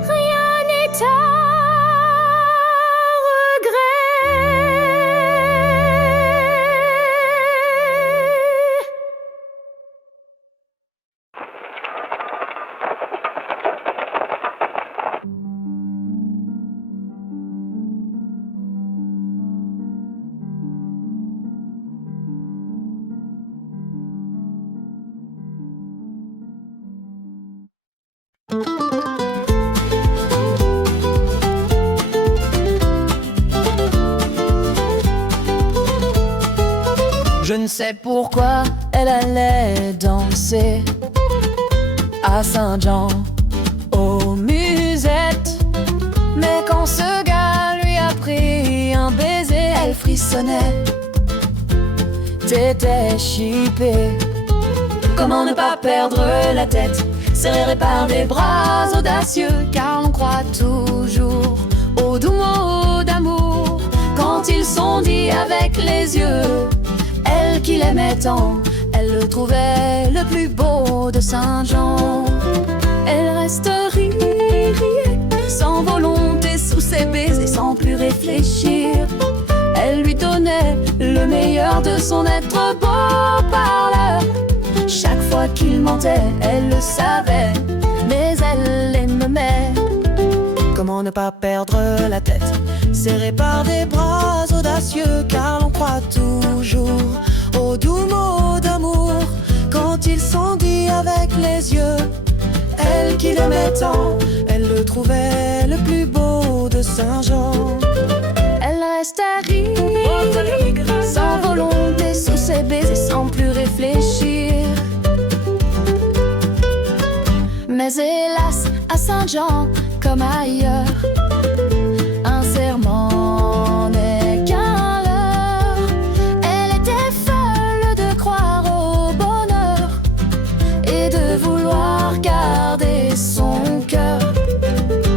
rien n'est à Je ne sais pourquoi elle allait danser à Saint-Jean aux musettes, mais quand ce gars lui a pris un baiser, elle frissonnait. T'étais chippé. Comment ne pas perdre la tête, serré par des bras audacieux, car l'on croit toujours aux doux mots d'amour quand ils sont dits avec les yeux. Elle qui l'aimait tant, elle le trouvait le plus beau de Saint-Jean. Elle resterait sans volonté sous ses baisers, sans plus réfléchir. Elle lui donnait le meilleur de son être beau parleur. Chaque fois qu'il mentait, elle le savait, mais elle l'aimait. Comment ne pas perdre la tête, serré par des bras audacieux, car l'on croit toujours aux doux mots d'amour quand ils sont dits avec les yeux. Elle qui l'aimait tant, elle le trouvait le plus beau de Saint-Jean. Elle restait rire, sans volonté sous ses baisers, sans plus réfléchir. Mais hélas, à Saint-Jean, comme ailleurs, un serment n'est qu'un leurre. Elle était folle de croire au bonheur et de vouloir garder son cœur.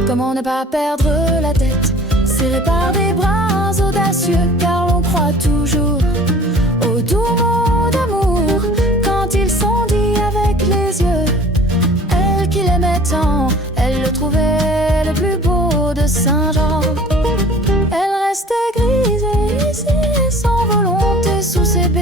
Comment ne pas perdre la tête, serré par des bras audacieux, car l'on croit toujours aux doux mots d'amour quand ils sont dits avec les yeux. Elle qui l'aimait tant, elle le trouvait le plus beau de Saint-Jean. Elle restait grise et sans volonté sous ses baisers,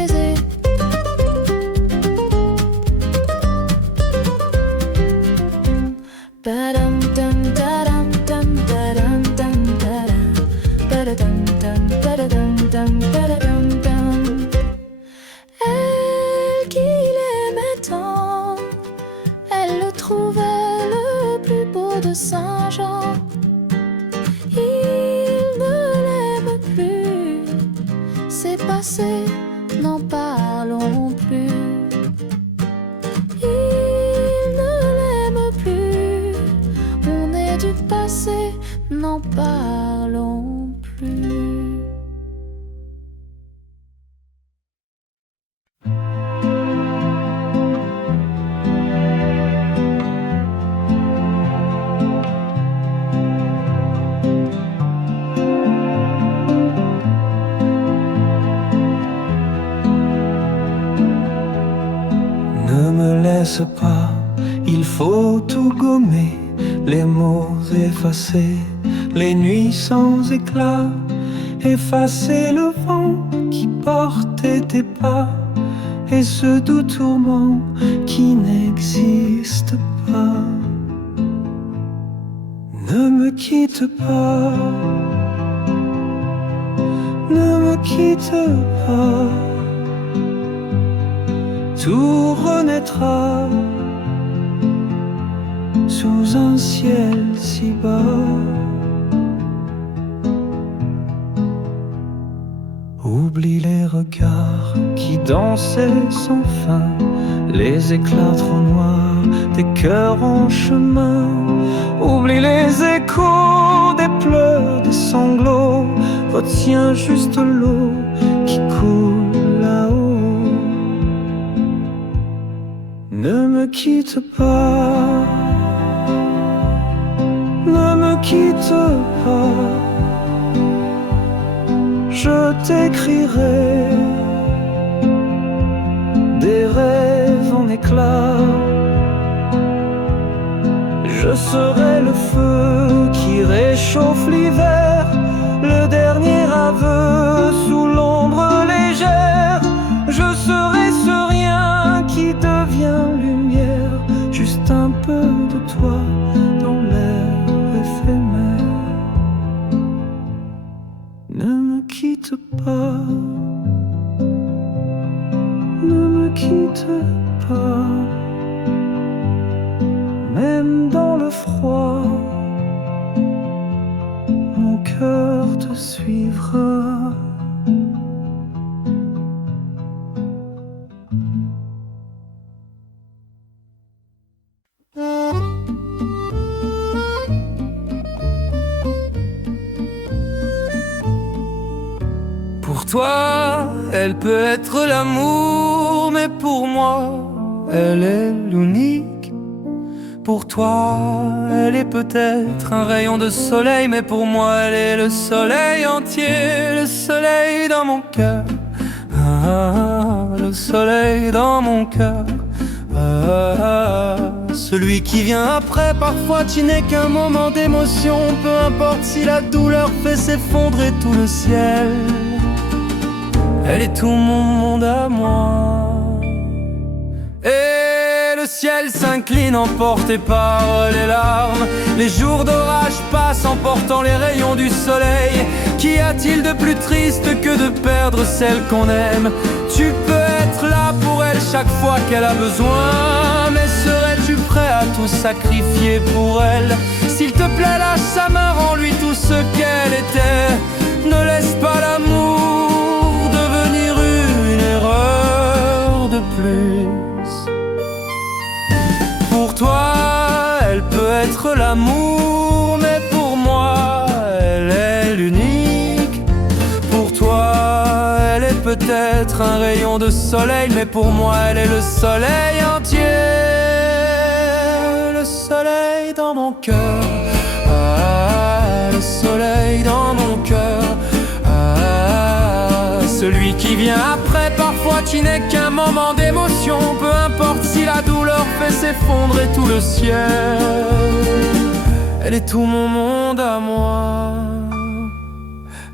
passé, n'en parlons plus. Il ne l'aime plus. On est du passé, n'en parlons plus. Ne me laisse pas, il faut tout gommer, les mots effacés, les nuits sans éclat, effacer le vent qui portait tes pas, et ce doux tourment qui n'existe pas. Ne me quitte pas, ne me quitte pas. Tout renaîtra sous un ciel si bas. Oublie les regards qui dansaient sans fin, les éclats trop noirs des cœurs en chemin. Oublie les échos des pleurs, des sanglots. Retiens juste l'eau qui coule là-haut. Ne me quitte pas, ne me quitte pas. Je t'écrirai des rêves en éclats. Je serai le feu qui réchauffe l'hiver, le dernier aveu sous l'ombre légère. Je serai ce rien qui devient lumière, juste un peu de toi dans l'air éphémère. Ne me quitte pas, ne me quitte pas. Même dans le froid, mon cœur te suivra. Pour toi, elle peut être l'amour, mais pour moi, elle est l'unique. Pour toi, elle est peut-être un rayon de soleil, mais pour moi, elle est le soleil entier, le soleil dans mon cœur. Ah, le soleil dans mon cœur. Ah, celui qui vient après, parfois tu n'es qu'un moment d'émotion, peu importe si la douleur fait s'effondrer tout le ciel. Elle est tout mon monde à moi. Et le ciel s'incline emporté par les larmes. Les jours d'orage passent emportant les rayons du soleil. Qu'y a-t-il de plus triste que de perdre celle qu'on aime? Tu peux être là pour elle chaque fois qu'elle a besoin, mais serais-tu prêt à tout sacrifier pour elle? S'il te plaît, lâche sa main, rends-lui tout ce qu'elle était. Ne laisse pas l'amour devenir une erreur de plus. Pour toi, elle peut être l'amour, mais pour moi, elle est l'unique. Pour toi, elle est peut-être un rayon de soleil, mais pour moi, elle est le soleil entier. Le soleil dans mon cœur. Ah, le soleil dans mon cœur. Ah, celui qui vient après, parfois tu n'es qu'un moment d'émotion, peu importe si la douleur fait s'effondrer tout le ciel. Elle est tout mon monde à moi.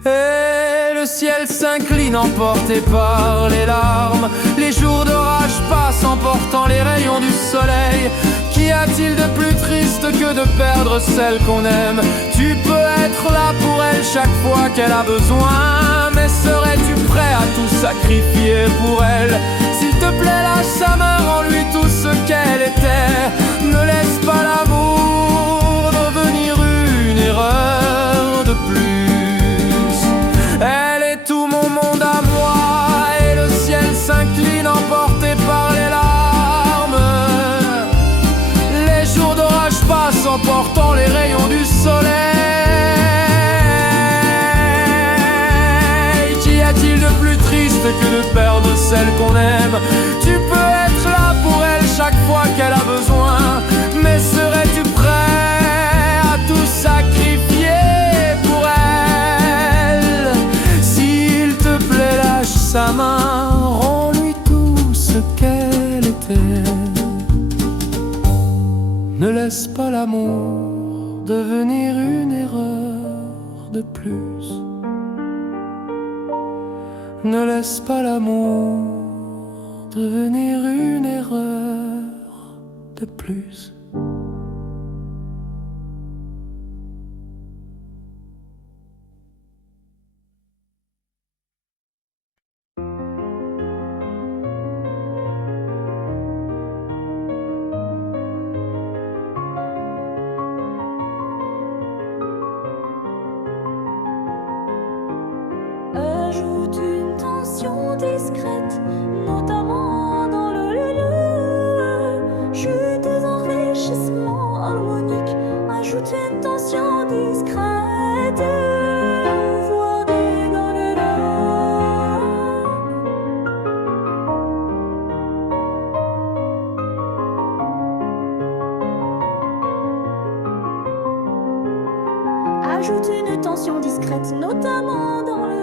Et le ciel s'incline emporté par les larmes. Les jours d'orage passent emportant les rayons du soleil. Qu'y a-t-il de plus triste que de perdre celle qu'on aime? Tu peux être là pour elle chaque fois qu'elle a besoin, mais serais-tu prêt à tout sacrifier pour elle? S'il te plaît, lâche sa main, rends-lui tout ce qu'elle était. Ne laisse pas l'amour devenir une erreur de plus. Elle est tout mon monde à moi. celle qu'on aime. Tu peux être là pour elle chaque fois qu'elle a besoin, mais serais-tu prêt à tout sacrifier pour elle? S'il te plaît, lâche sa main, rends-lui tout ce qu'elle était. Ne laisse pas l'amour devenir une erreur de plus. Ne laisse pas l'amour devenir une erreur de plus. Ajoute une tension discrète, notamment dans le lieu. Chute et enrichissement harmonique. Ajoute une tension discrète, voix des dans le la. Ajoute une tension discrète, notamment dans le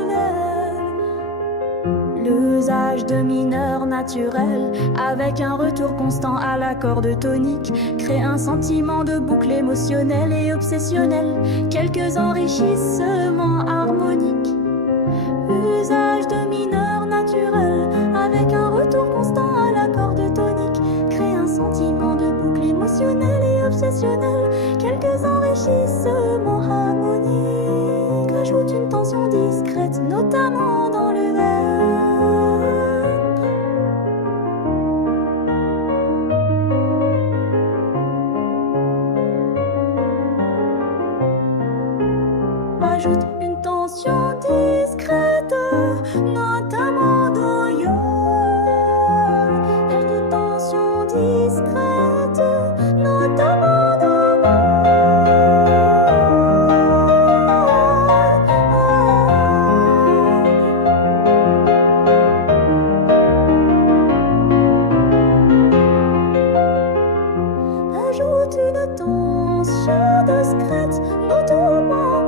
l'usage de mineurs naturels avec un retour constant à l'accord tonique crée un sentiment de boucle émotionnelle et obsessionnelle. Quelques enrichissements harmoniques. Usage de mineurs naturels avec un retour constant à l'accord tonique crée un sentiment de boucle émotionnelle et obsessionnelle. Quelques enrichissements harmoniques. Ajoute une tension discrète, notamment dans le verbe. Ajoute une tension discrète, notamment dans yo. Ajoute une tension discrète, notamment dans moi. Ajoute une tension discrète, notamment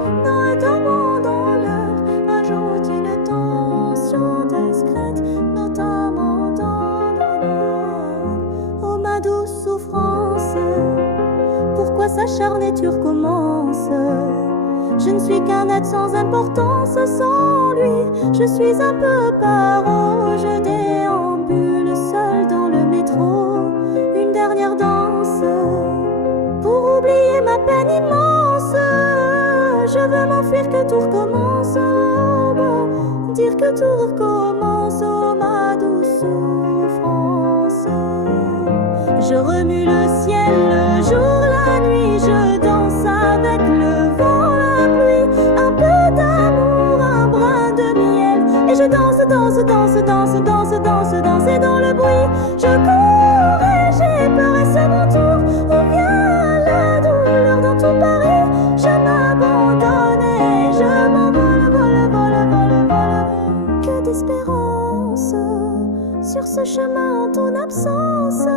dans l'heure. Ajoute une tension discrète, notamment dans l'heure. Oh ma douce souffrance, pourquoi s'acharner, tu recommences? Je ne suis qu'un être sans importance, sans lui je suis un peu paro. Je déambule seul dans le métro, une dernière danse pour oublier ma peine immense. Je veux m'enfuir, que tout recommence, dire que tout recommence, oh ma douce souffrance. Je remue le ciel, le jour, la nuit, je danse avec le vent, la pluie, un peu d'amour, un brin de miel. Et je danse, danse, danse, danse, danse, danse, danse, et dans le bruit, je cours et j'ai peur et c'est mon tour. Où vient la douleur dans tout Paris? Je m'abandonne et je m'envole, vole, vole, vole, vole. Que d'espérance sur ce chemin en ton absence.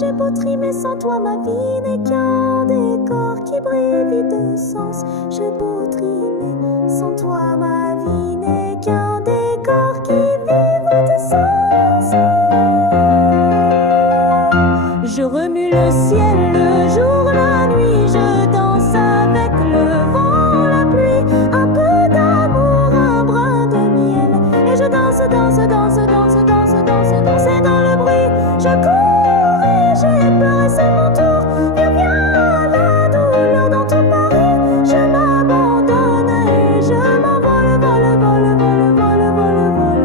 J'ai beau trimer, sans toi ma vie n'est qu'un décor qui brille vide de sens. J'ai beau trimer, sans toi ma vie n'est qu'un décor qui vive de sens. Je remue le ciel, le jour, la nuit, je danse avec le vent, la pluie, un peu d'amour, un brin de miel. Et je danse, danse, danse, danse, danse, danse, danse, et dans le bruit, je cours et j'ai peur et c'est mon tour. Et vient la douleur dans tout Paris, je m'abandonne et je m'envole, vole, vole, vole, vole, vole, vole.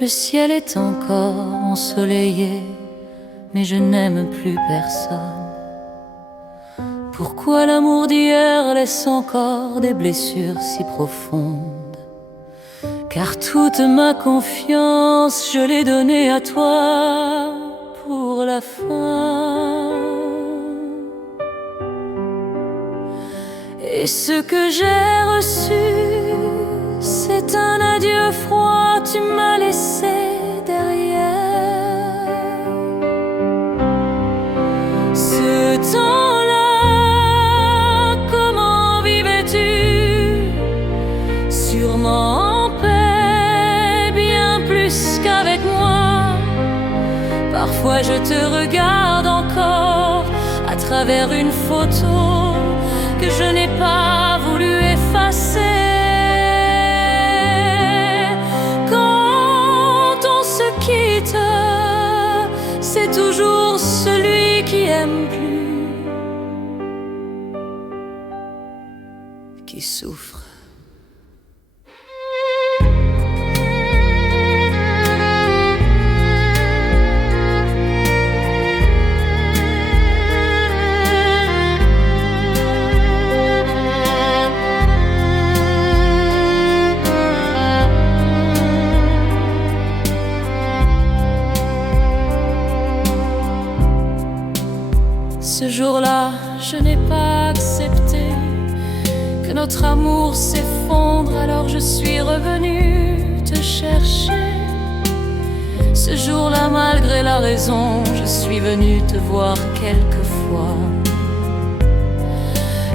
Le ciel est encore ensoleillé, mais je n'aime plus personne. Pourquoi l'amour d'hier laisse encore des blessures si profondes? Car toute ma confiance, je l'ai donnée à toi pour la fin. Et ce que j'ai reçu, c'est un adieu froid, tu m'as laissé derrière. Ce temps-là, comment vivais-tu? Sûrement en paix, bien plus qu'avec moi. Parfois je te regarde encore à travers une photo que je n'ai pas voulu effacer. Quand on se quitte, c'est toujours celui qui aime plus qui souffre. Ce jour-là, je n'ai pas accepté que notre amour s'effondre, alors je suis revenue te chercher. Ce jour-là, malgré la raison, je suis venue te voir quelquefois.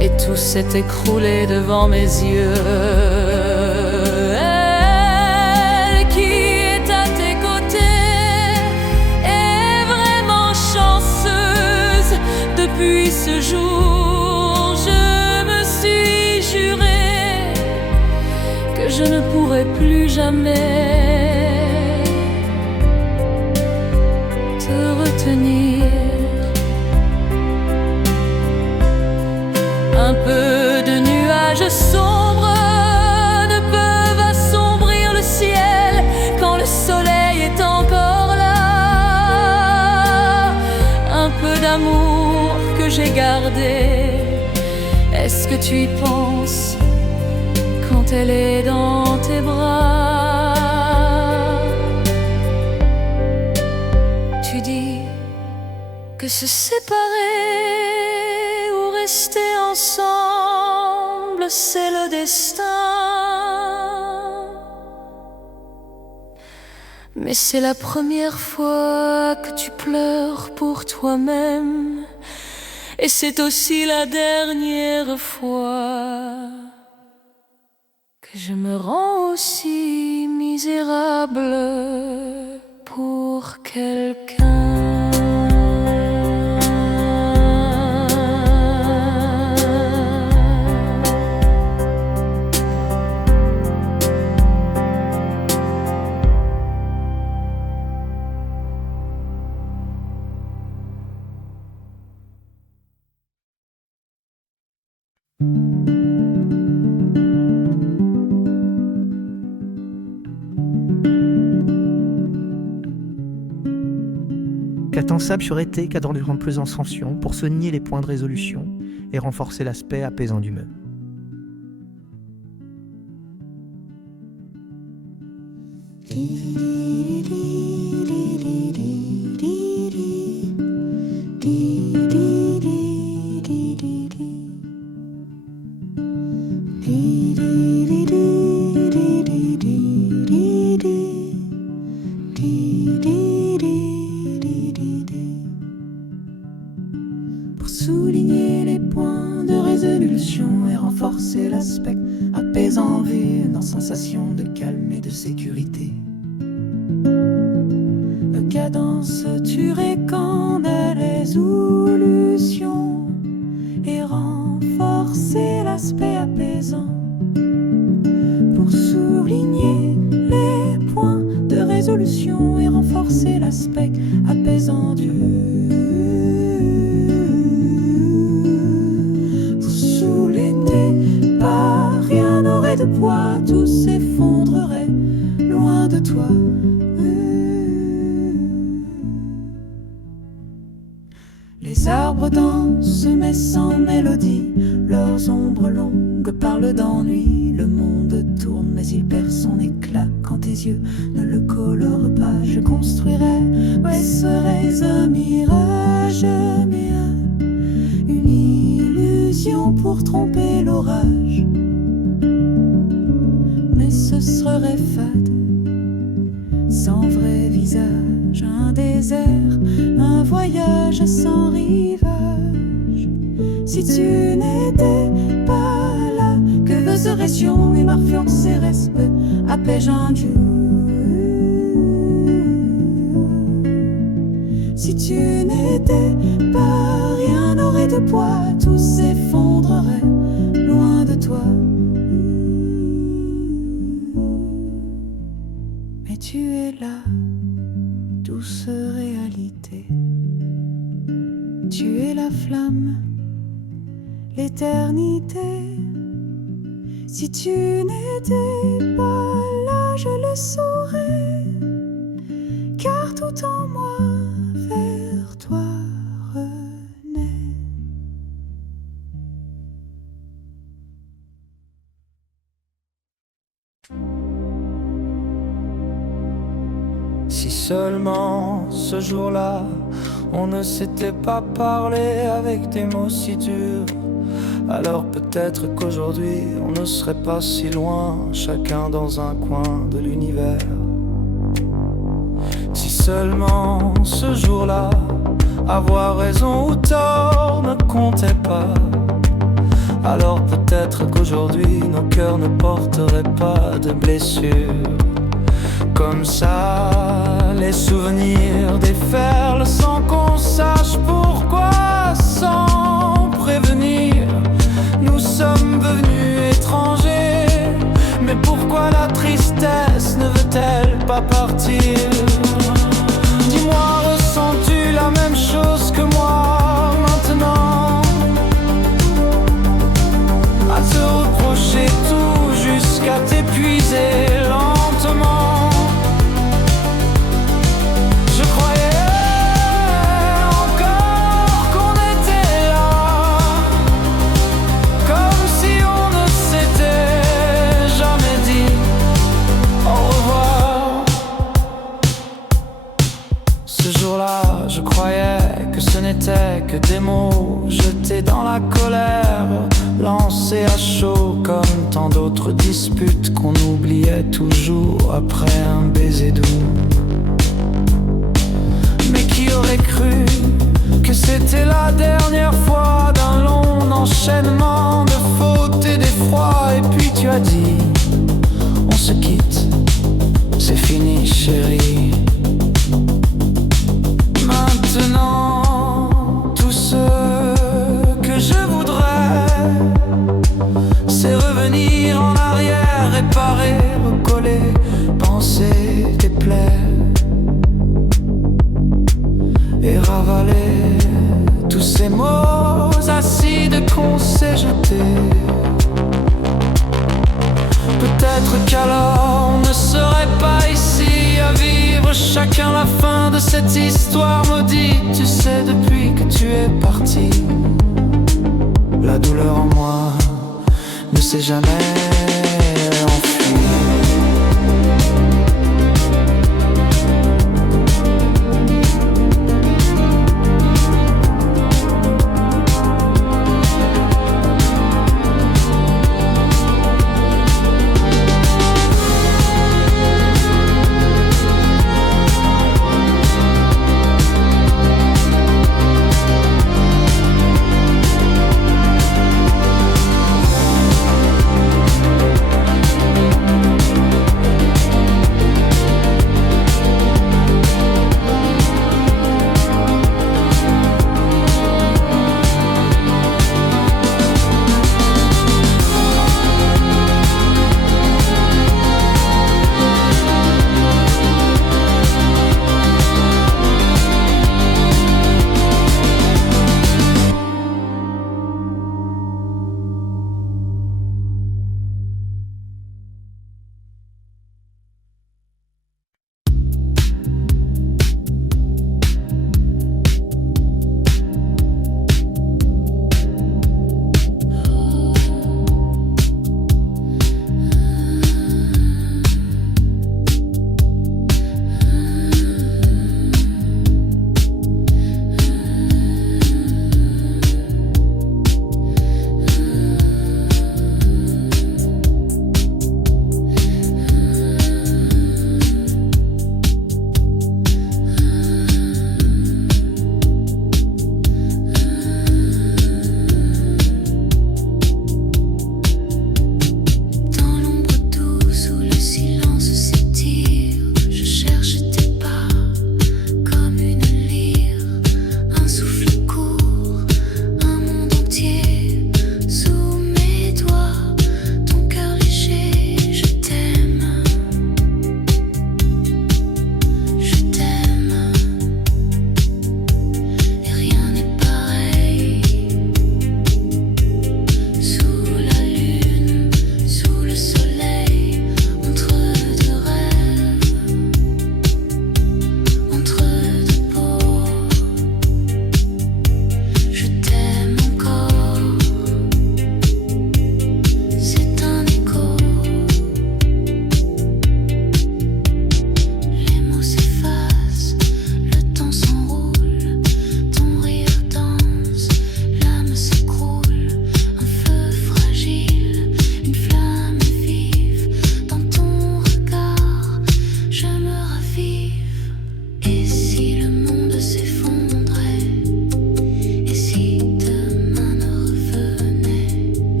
Et tout s'est écroulé devant mes yeux. Elle qui est à tes côtés est vraiment chanceuse. Depuis ce jour, je me suis juré que je ne pourrai plus jamais te retenir. Un peu de nuages sombres ne peuvent assombrir le ciel quand le soleil est encore là. Un peu d'amour que j'ai gardé, est-ce que tu y penses quand elle est dans tes bras? Tu dis que se séparer ou rester ensemble, c'est le destin. Mais c'est la première fois que tu pleures pour toi-même, et c'est aussi la dernière fois que je me rends aussi misérable pour quelqu'un. Qu'attend Sable sur été qu'à les rendre plus en ascension pour se nier les points de résolution et renforcer l'aspect apaisant du me. Pour souligner les points de résolution et renforcer l'aspect apaisant en vue, une sensation de calme et de sécurité. De cadence tuerait quand des résolutions et renforcer l'aspect apaisant. Pour souligner les points de résolution et renforcer l'aspect apaisant du sous l'été, pas rien n'aurait de poids, tout s'effondrerait loin de toi. arbres dansent mais sans mélodie. Leurs ombres longues parlent d'ennui. Le monde tourne mais il perd son éclat quand tes yeux ne le colorent pas. Je construirais, ouais, serais un mirage, mais une illusion pour tromper l'orage. Mais ce serait fade, sans vrai visage, un désert, un voyage sans rivage. Si tu n'étais pas là, que serais-tu et marfiant ses respects à Péjandieu? Si tu n'étais pas, rien n'aurait de poids, tout s'effondrerait loin de toi. Mais tu es là, douce réalité. Tu es la flamme, l'éternité. Si tu n'étais pas là, je le saurais, car tout en moi vers toi renaît. Si seulement ce jour-là on ne s'était pas parlé avec des mots si durs, alors peut-être qu'aujourd'hui on ne serait pas si loin, chacun dans un coin de l'univers. Si seulement ce jour-là, avoir raison ou tort ne comptait pas, alors peut-être qu'aujourd'hui nos cœurs ne porteraient pas de blessures. Comme ça, les souvenirs déferlent sans qu'on sache pourquoi, sans prévenir. Nous sommes devenus étrangers, mais pourquoi la tristesse ne veut-elle pas partir? Dis-moi, ressens-tu la même chose que moi maintenant? À te reprocher tout jusqu'à t'épuiser lentement. Je croyais encore qu'on était là, comme si on ne s'était jamais dit au revoir. Ce jour-là, je croyais que ce n'était que des mots jetés dans la colère, lancés à chaud comme tant d'autres disputes qu'on oubliait toujours après un baiser doux. Mais qui aurait cru que c'était la dernière fois d'un long enchaînement de fautes et d'effrois? Et puis tu as dit, on se quitte, c'est fini chérie. Maintenant, tout ce que je voudrais, c'est revenir en arrière, réparer, recoller, penser tes plaies et ravaler tous ces mots acides qu'on s'est jetés. Peut-être qu'alors on ne serait pas ici à vivre chacun la fin de cette histoire maudite. Tu sais, depuis que tu es parti, la douleur en moi ne s'est jamais enfuie.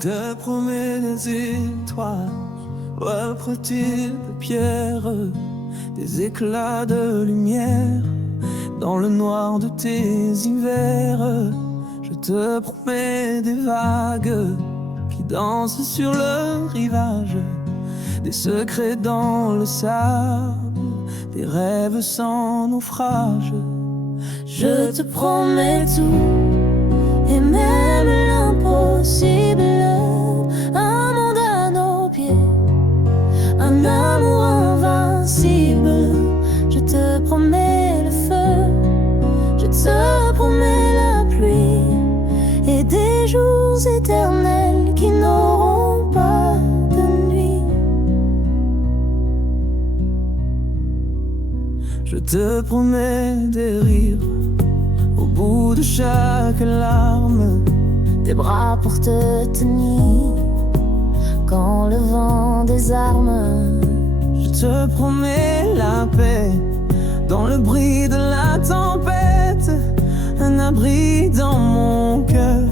te promets des étoiles reprotées de pierre, des éclats de lumière dans le noir de tes hivers. Je te promets des vagues qui dansent sur le rivage, des secrets dans le sable, des rêves sans naufrage. Je te promets tout, et même l'impossible. Un monde à nos pieds, un amour invincible. Je te promets le feu, je te promets la pluie, et des jours éternels qui n'auront pas de nuit. Je te promets des rires au bout de chaque larme, Des bras pour te tenir quand le vent désarme. je te promets la paix dans le bruit de la tempête, un abri dans mon cœur,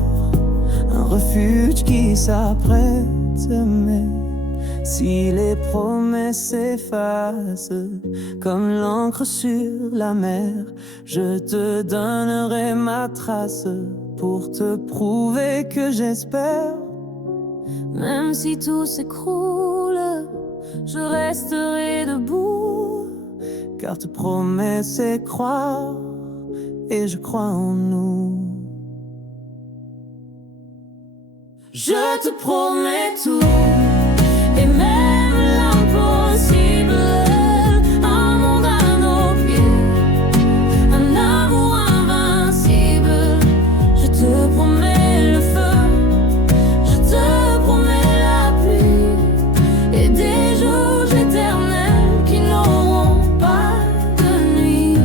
un refuge qui s'apprête. Mais si les promesses s'effacent comme l'encre sur la mer, je te donnerai ma trace pour te prouver que j'espère. Même si tout s'écroule, je resterai debout. Car te promets c'est croire, et je crois en nous. Je te promets tout, et même l'impossible. Un monde à nos pieds, un amour invincible. Je te promets le feu, je te promets la pluie, et des jours éternels qui n'auront pas de nuit.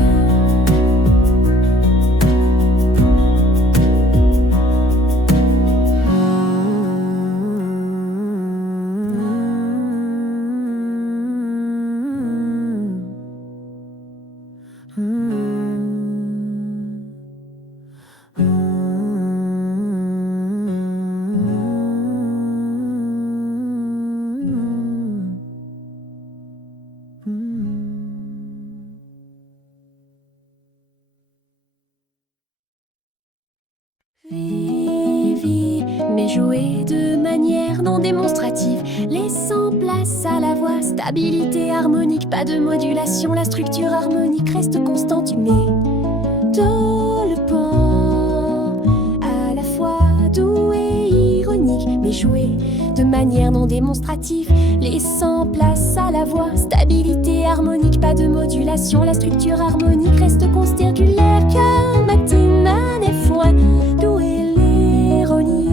Vivi, mais jouer de manière non démonstrative, laissant place à la voix, stabilité harmonique, pas de modulation, la structure harmonique reste constante, tu mets dans le pan, à la fois doux et ironique, mais jouer de manière non démonstrative, laissant place à la voix, stabilité harmonique, pas de modulation, la structure harmonique reste constellulaire, cœur, matinane et foin, doux et l'ironique.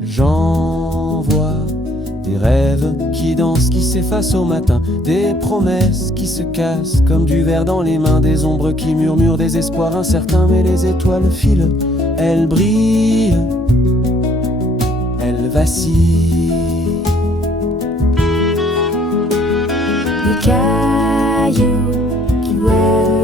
J'envoie des rêves qui dansent, qui s'effacent au matin, des promesses qui se cassent comme du verre dans les mains, des ombres qui murmurent, des espoirs incertains, mais les étoiles filent, elles brillent, elles vacillent. Des cailloux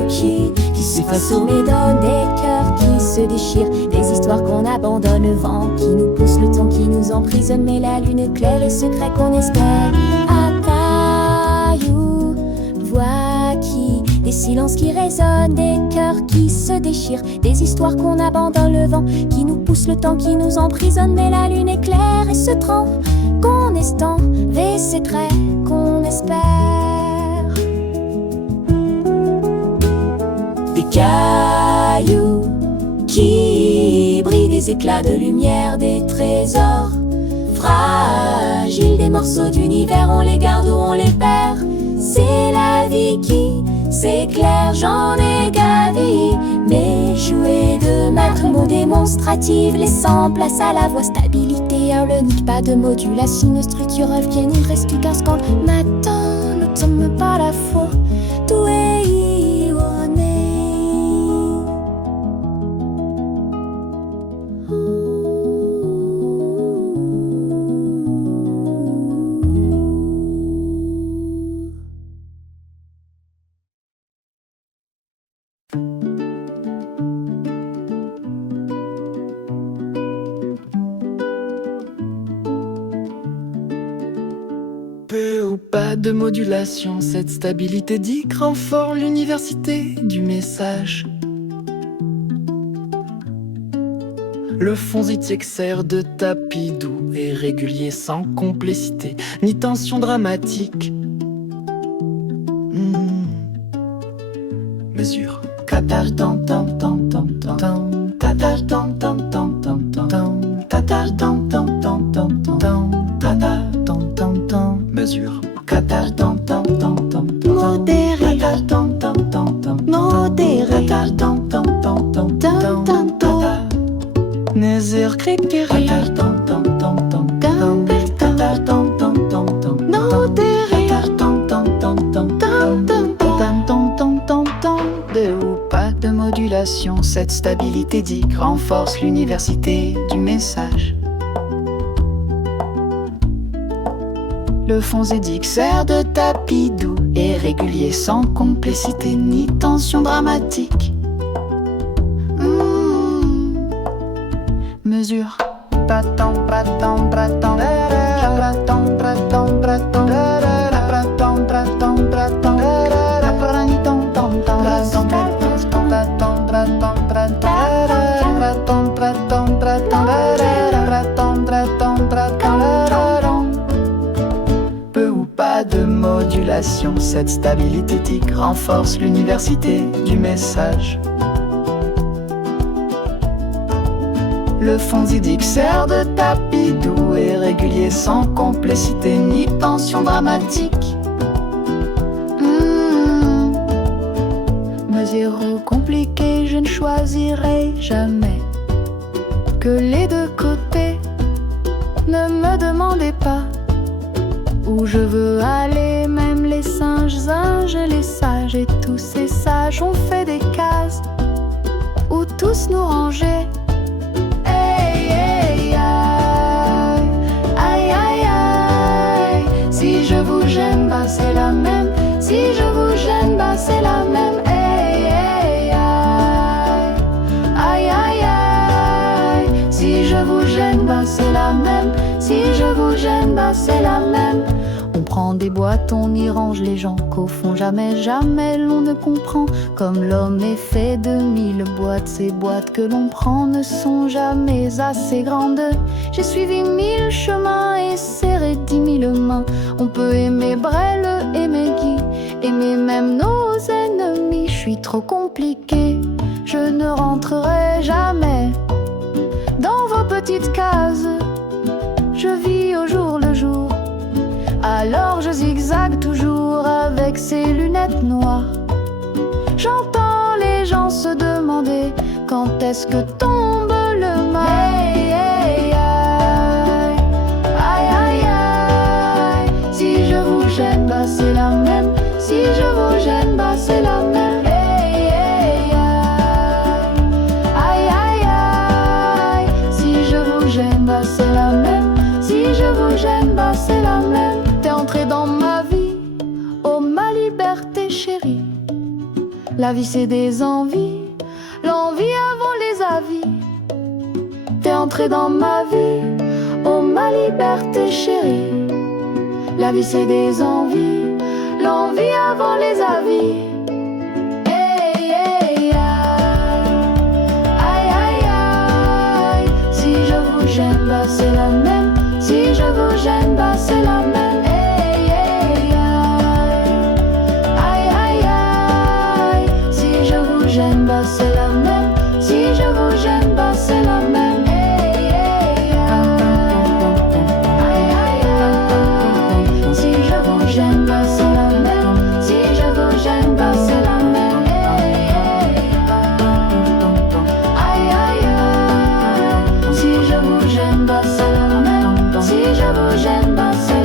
qui s'effacent au médan, des cœurs qui se déchirent, des histoires qu'on abandonne, le vent qui nous pousse, le temps qui nous emprisonne, mais la lune éclaire les secrets qu'on espère. À cailloux, voix qui, des silences qui résonnent, des cœurs qui se déchirent, des histoires qu'on abandonne, le vent qui nous pousse, le temps qui nous emprisonne, mais la lune éclaire et se trempe, qu'on estampe, et ces traits qu'on espère. Des cailloux qui brillent, des éclats de lumière, des trésors fragiles, des morceaux d'univers, on les garde ou on les perd. C'est la vie qui s'éclaire, j'en ai gavé, mais jouer de maître mot démonstrative, laissant place à la voix, stabilité harmonique, pas de modulation, une structure revienne, il reste qu'un scan. N'attends, ne tombe pas la foi, tout est ironé. pas de modulation, cette stabilité dicte rend fort l'université du message. Le fond zitique sert de tapis doux et régulier sans complicité ni tension dramatique. Mesure. Tatage tam tam tam tam tam. Tatage tam tam tam tam tam. Tatage tam tam tam tam tam. Tatage tam tam tam. Mesure. Tatage tam tam tam tam tam. Modéré. Tatage tam tam tam tam. Modéré. Tatage tam tam tam tam tam. Nezir krikiri. Tatage tam tam tam tam tam. Tatage tam tam tam tam. Modéré. Tatage tam tam tam tam tam. De ou pas de modulation, cette stabilité dicte renforce l'université du message. Le fond zédique sert de tapis doux et régulier sans complicité ni tension dramatique. Mesure. Bratam, bratam, bratam, bratam, bratam, bratam, bratam, bratam, bratam, peu ou pas de modulation, cette stabilité tique renforce l'université du message. Le fond zidique sert de tapis doux et régulier sans complicité ni tension dramatique. Mesure compliquée, je ne choisirai jamais que les deux côtés. Ne me demandez pas où je veux aller, même les singes, les sages et tous ces sages ont fait des cases où tous nous ranger. Si je vous gêne, bah c'est la même. Si je vous gêne, bah c'est la même. Si je vous gêne, bah c'est la même. Si je vous gêne, bah c'est la même. On prend des boîtes, on y range les gens qu'au fond jamais, jamais l'on ne comprend. Comme l'homme est fait de 1000 boîtes, ces boîtes que l'on prend ne sont jamais assez grandes. J'ai suivi 1000 chemins et serré 10 000 mains. On peut aimer Brel, aimer Guy, aimer même nos ennemis. Je suis trop compliqué, je ne rentrerai jamais dans vos petites cases. Je vis au jour le jour, alors je zigzague toujours avec ces lunettes noires. J'entends les gens se demander quand est-ce que tombe le mal. Si je vous gêne, bah c'est la même. Si je vous gêne, bah c'est la même. Si je vous gêne, bah c'est la même. Si je vous gêne, bah c'est la même. T'es entré dans ma vie, oh ma liberté chérie. La vie c'est des envies, l'envie avant les avis. T'es entré dans ma vie, oh ma liberté chérie. La vie c'est des envies, l'envie avant les avis. Si je vous gêne, bah c'est la même. Si je vous gêne, bah c'est la même. Si je vous gêne, bah c'est la même. Si je vous gêne, bah c'est la même. Si je vous gêne, bah c'est la même. Si je vous gêne, bah c'est la même. Si je vous gêne, bah c'est la même. Si je vous gêne, bah c'est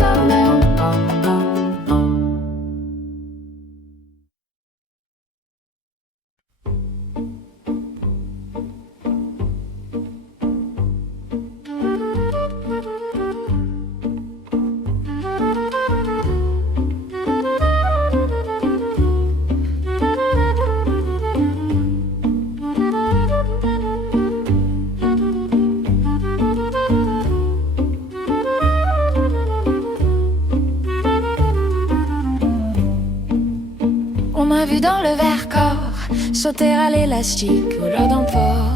m'a vu dans le Vercors sauter à l'élastique, voleur d'emport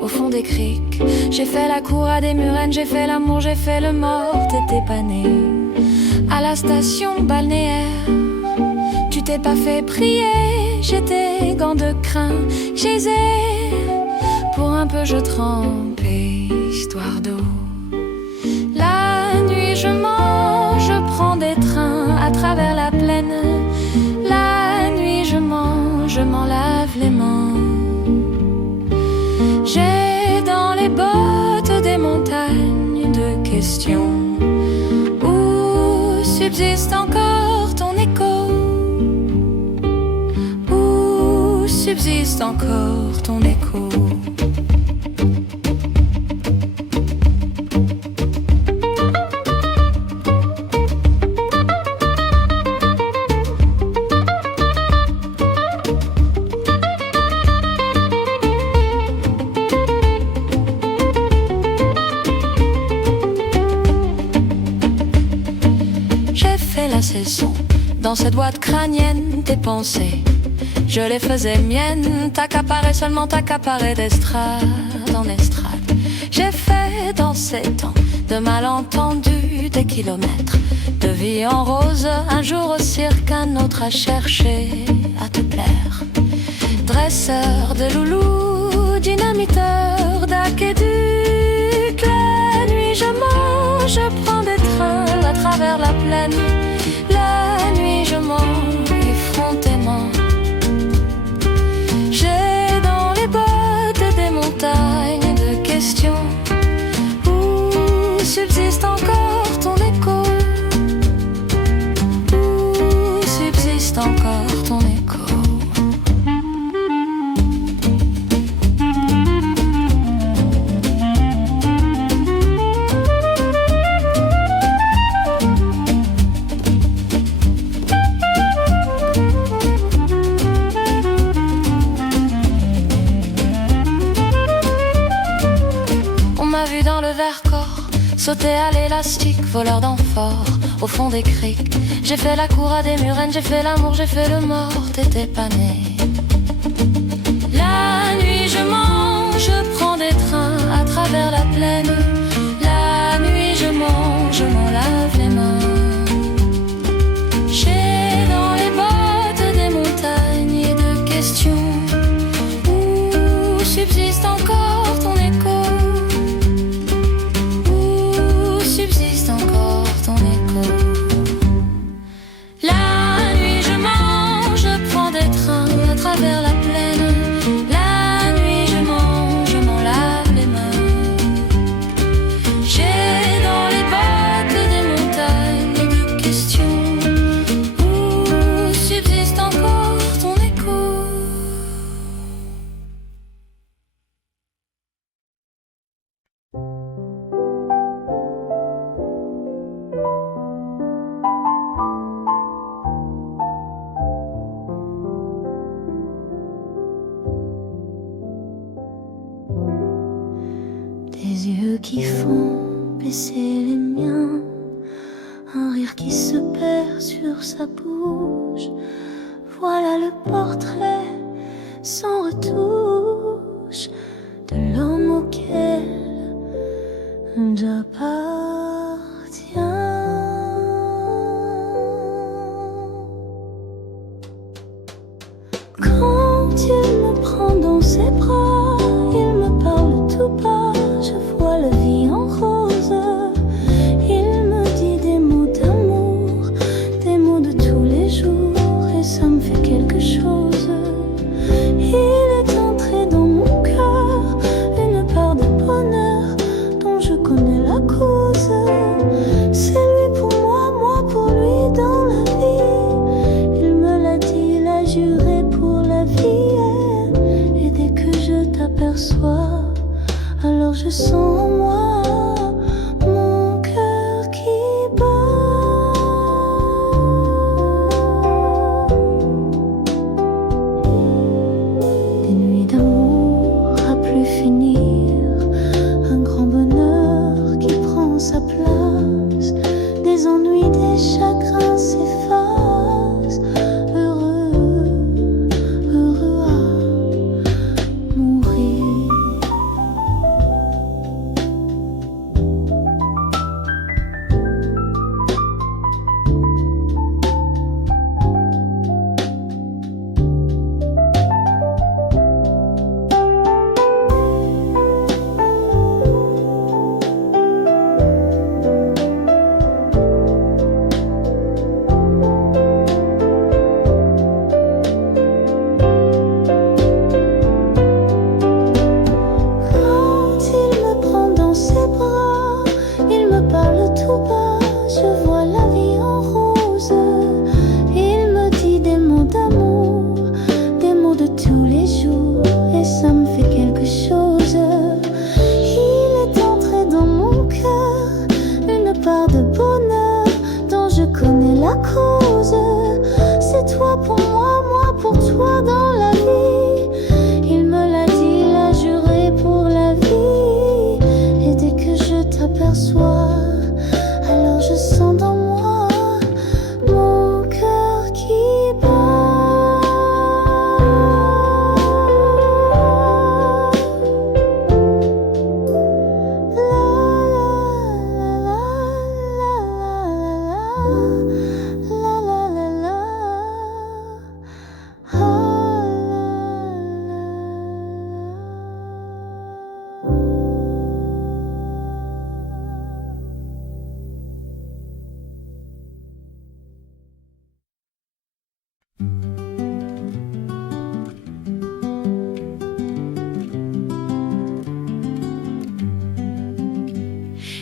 au fond des criques. J'ai fait la cour à des murennes, j'ai fait l'amour, j'ai fait le mort. T'étais pas né à la station balnéaire, tu t'es pas fait prier. J'étais gants de crin, geyser. Pour un peu je trempais, histoire d'eau. La nuit je mange, je prends des trains à travers la plaine. La nuit je mange, je m'en lave les mains. J'ai dans les bottes des montagnes de questions où subsiste encore ton écho. Où subsiste encore ton écho. Dans cette boîte crânienne, tes pensées, je les faisais miennes. T'accaparais seulement, t'accaparais d'estrade en estrade. J'ai fait dans ces temps de malentendus des kilomètres de vie en rose. Un jour au cirque, un autre à chercher à te plaire. Dresseur de loulou, dynamiteur d'aqueduc. La nuit je mange, je prends des trains à travers la plaine. La nuit je mange effrontément. J'ai dans les bottes des montagnes de questions où subsiste encore ton écho. Où subsiste encore ton écho. Sauter à l'élastique, voleur d'amphores au fond des criques. J'ai fait la cour à des murennes, j'ai fait l'amour, j'ai fait le mort. T'étais pas né. La nuit je mange, je prends des trains à travers la plaine. La nuit je mange, je m'en lave les mains. J'ai dans les bottes des montagnes de questions où subsiste encore ton écho. Subsiste encore ton écho. La nuit je mange, je prends des trains à travers la plaine. La nuit je mange, je m'en lave les mains. J'ai dans les bottes des montagnes de questions où subsiste encore ton écho. Des yeux qui font baisser les miens, un rire qui se perd sur sa bouche. Voilà le portrait sans retouche de l'homme auquel j'appartiens. Quand il me prend dans ses bras, il me parle tout bas. Je vois la vie en rose. Il me dit des mots d'amour, des mots de tous les jours, et ça me fait quelque chose. Il est entré dans mon cœur une part de bonheur dont je connais la cause. C'est lui pour moi, moi pour lui dans la vie. Il me l'a dit, il a juré pour la vie. Et dès que je t'aperçois, alors je sens en moi mon cœur qui bat. Des nuits d'amour à plus finir, un grand bonheur qui prend sa place. Des ennuis, des chagrins s'effacent, heureux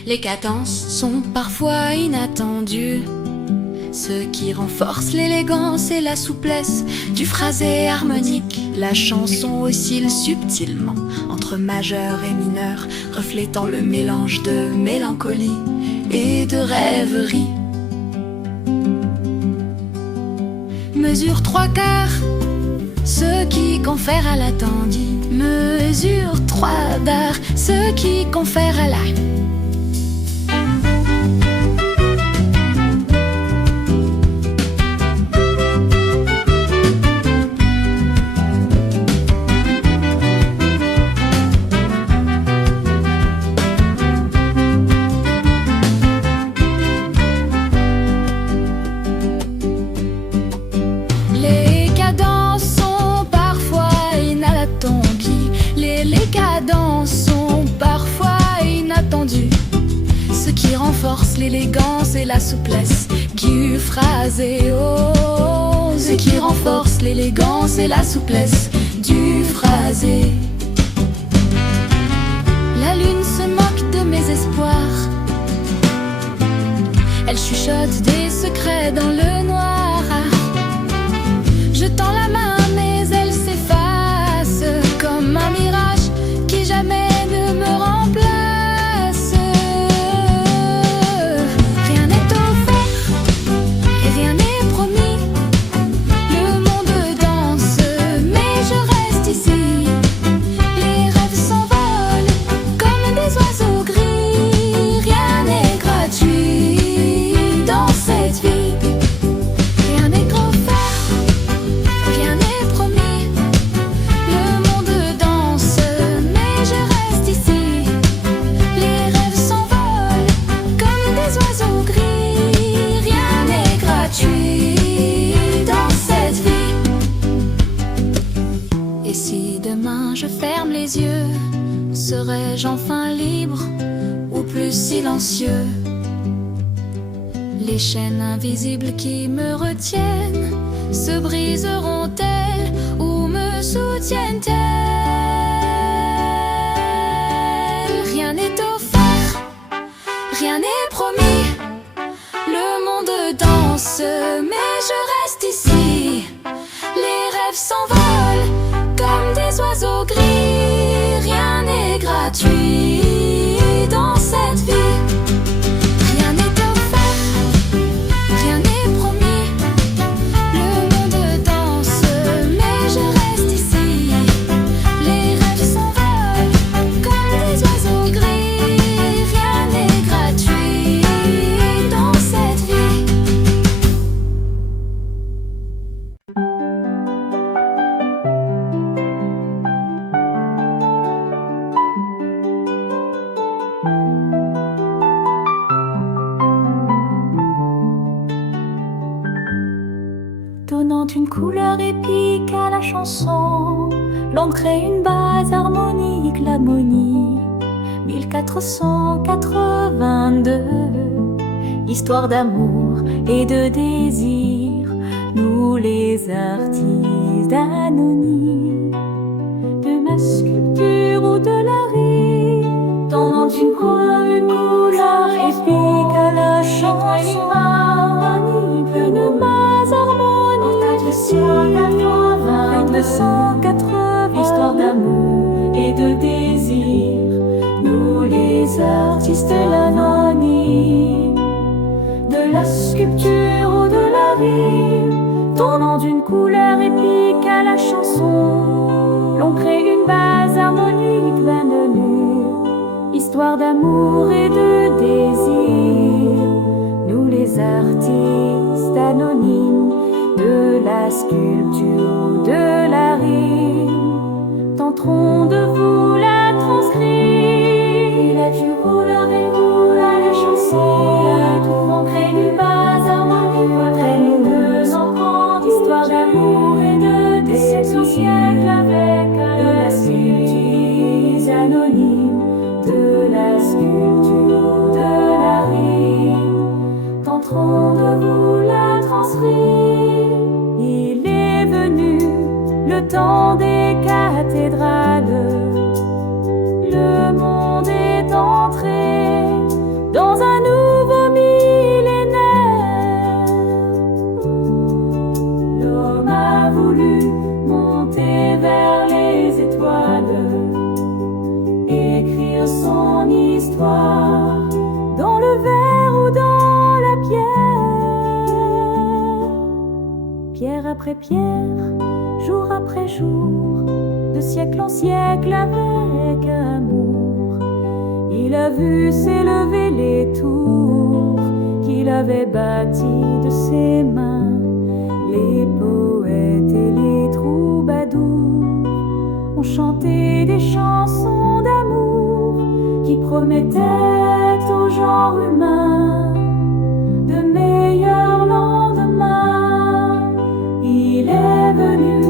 Les cadences sont parfois inattendues, ce qui renforce l'élégance et la souplesse du phrasé harmonique. La chanson oscille subtilement entre majeur et mineur, reflétant le mélange de mélancolie et de rêverie. Mesure 3/4, ce qui confère à l'attendue. Mesure 3/4, ce qui confère à la. L'élégance et la souplesse du phrasé. Oh, ce qui renforce l'élégance et la souplesse du phrasé. La lune se moque de mes espoirs, elle chuchote des secrets dans le noir. Je tends la main mais elle s'efface comme un mirage qui jamais ne me remplace. Serais-je enfin libre ou plus silencieux? Les chaînes invisibles qui me retiennent se briseront-elles ou me soutiennent-elles? Rien n'est offert, rien n'est promis. Le monde danse, mais je reste ici. Les rêves s'envolent comme des oiseaux gris. Rien n'est gratuit dans cette vie. Rien n'est offert, rien n'est promis. Le monde danse, mais je reste ici. Les rêves s'envolent comme des oiseaux gris. Rien n'est gratuit dans cette vie. Donnant une couleur épique à la chanson, l'on crée une base harmonique, l'harmonie. 1482, histoire d'amour et de désir, nous les artistes anonymes, de ma sculpture ou de la rime, donnant une couleur épique à la chanson, une base harmonique. 280, histoire d'amour et de désir, nous les artistes anonymes, de la sculpture ou de la rime, tournant d'une couleur épique à la chanson, l'on crée une base harmonique pleine de nus, histoire d'amour et de désir, nous les artistes anonymes, de la sculpture, de la rime, tenterons de vous la transcrire. La couleur et vous la chanson, tout on crée une base harmonique, très nous emprunts, histoire d'amour et de déception siècle avec de la sculpture anonyme, de la sculpture, de la rime, tenterons de vous la transcrire. Le temps des cathédrales, le monde est entré pierre après pierre, jour après jour, de siècle en siècle avec amour. Il a vu s'élever les tours qu'il avait bâties de ses mains. Les poètes et les troubadours ont chanté des chansons d'amour qui promettaient au genre humain de meilleurs lendemains. Il est venu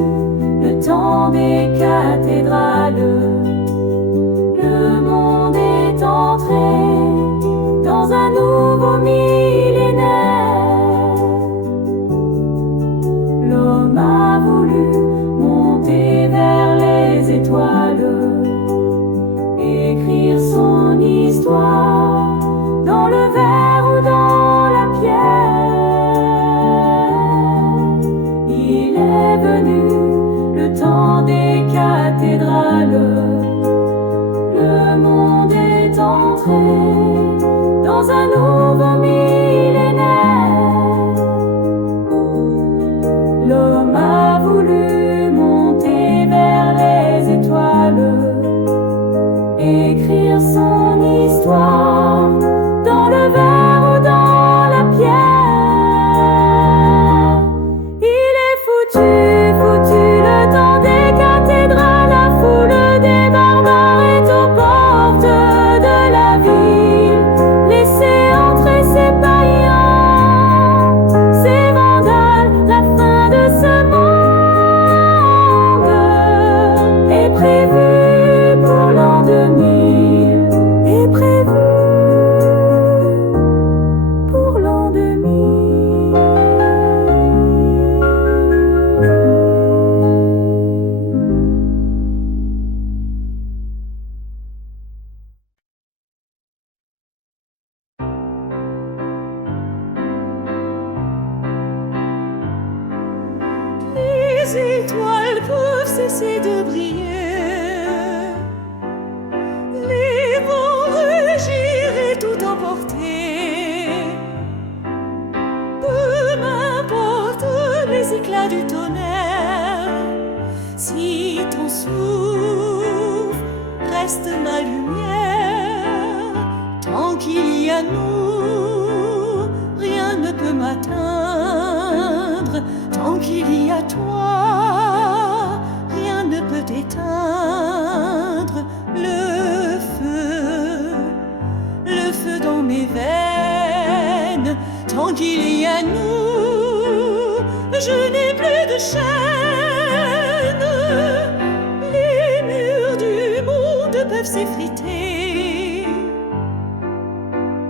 le temps des cathédrales. Le monde est entré dans un nouveau millénaire. L'homme a voulu monter vers les étoiles, écrire son histoire dans le verre ou dans la pierre. Il est venu le temps des cathédrales. Le monde est entré dans un nouveau millénaire. L'homme a voulu monter vers les étoiles, écrire son histoire dans le verre ou dans la pierre. Il est foutu, foutu le temps des cathédrales. La foule des barbares est aux portes de la ville. Laissez entrer ces païens, ces vandales. La fin de ce monde est prévue pour l'an 2000. Est prévue pour l'an 2000. Les étoiles peuvent cesser de briller, les vents rugir et tout emporter. Peu m'importe les éclats du tonnerre, si ton souffle reste ma lumière. Tant qu'il y a nous, rien ne peut m'atteindre. Tant qu'il y a toi, rien ne peut t'éteindre. Le feu dans mes veines. Tant qu'il y a nous, je n'ai plus de chaîne. Les murs du monde peuvent s'effriter,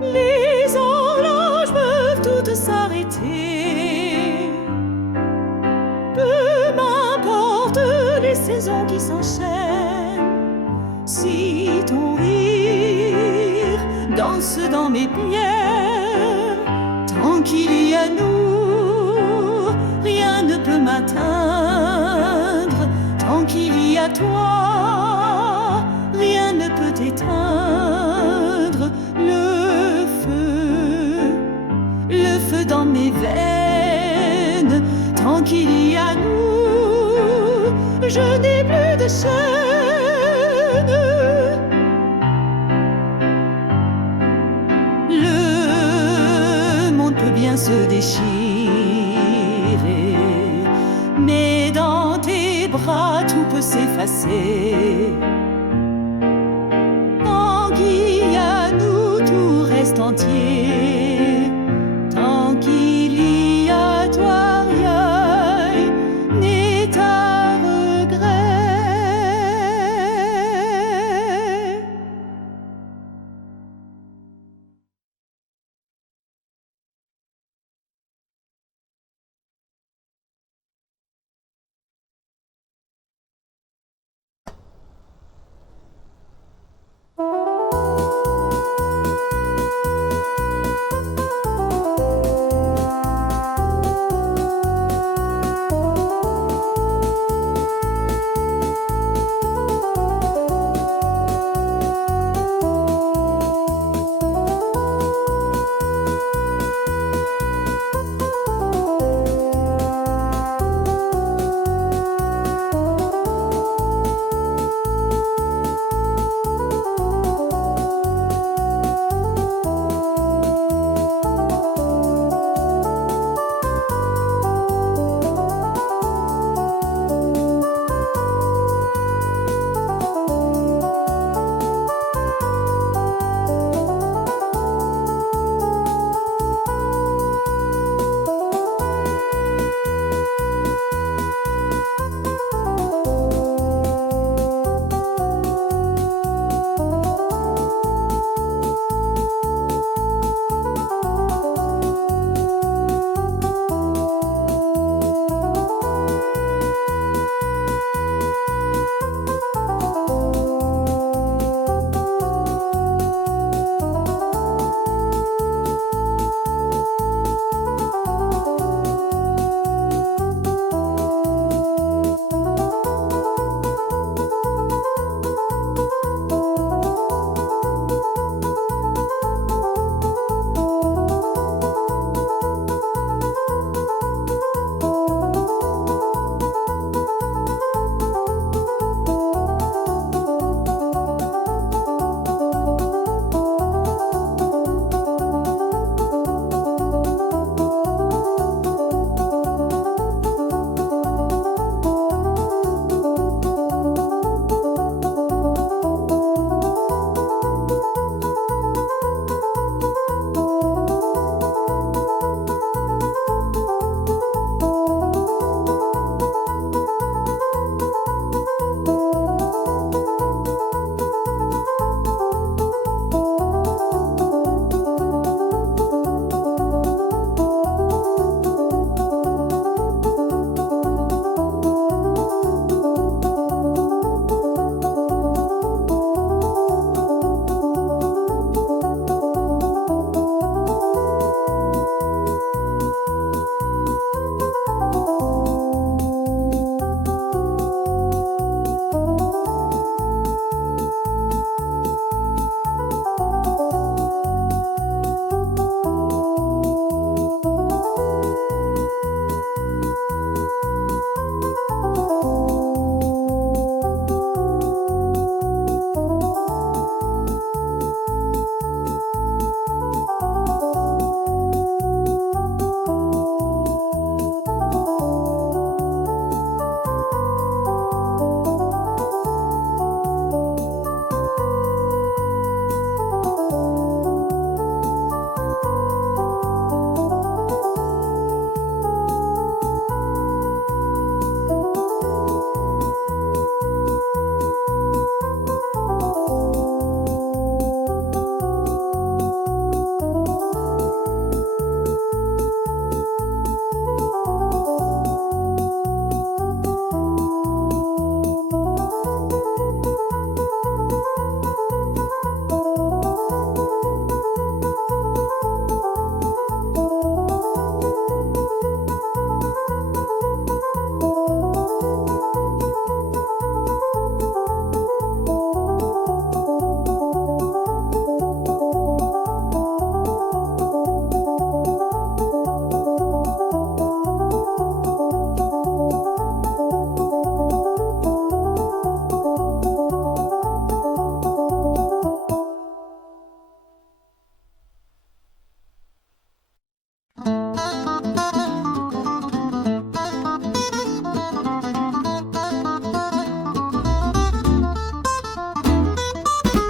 les horloges peuvent toutes s'arrêter. Peu m'importe les saisons qui s'enchaînent, si ton rire danse dans mes pierres. Tant qu'il y a nous, rien ne peut m'atteindre. Tant qu'il y a toi, rien ne peut t'éteindre. Le feu dans mes veines. Tant qu'il y a nous, je n'ai plus de chaîne. Le monde peut bien se déchirer, mais dans tes bras tout peut s'effacer. Tant qu'il y a nous, tout reste entier. Tant qu'il y a toi, rien n'est à regret.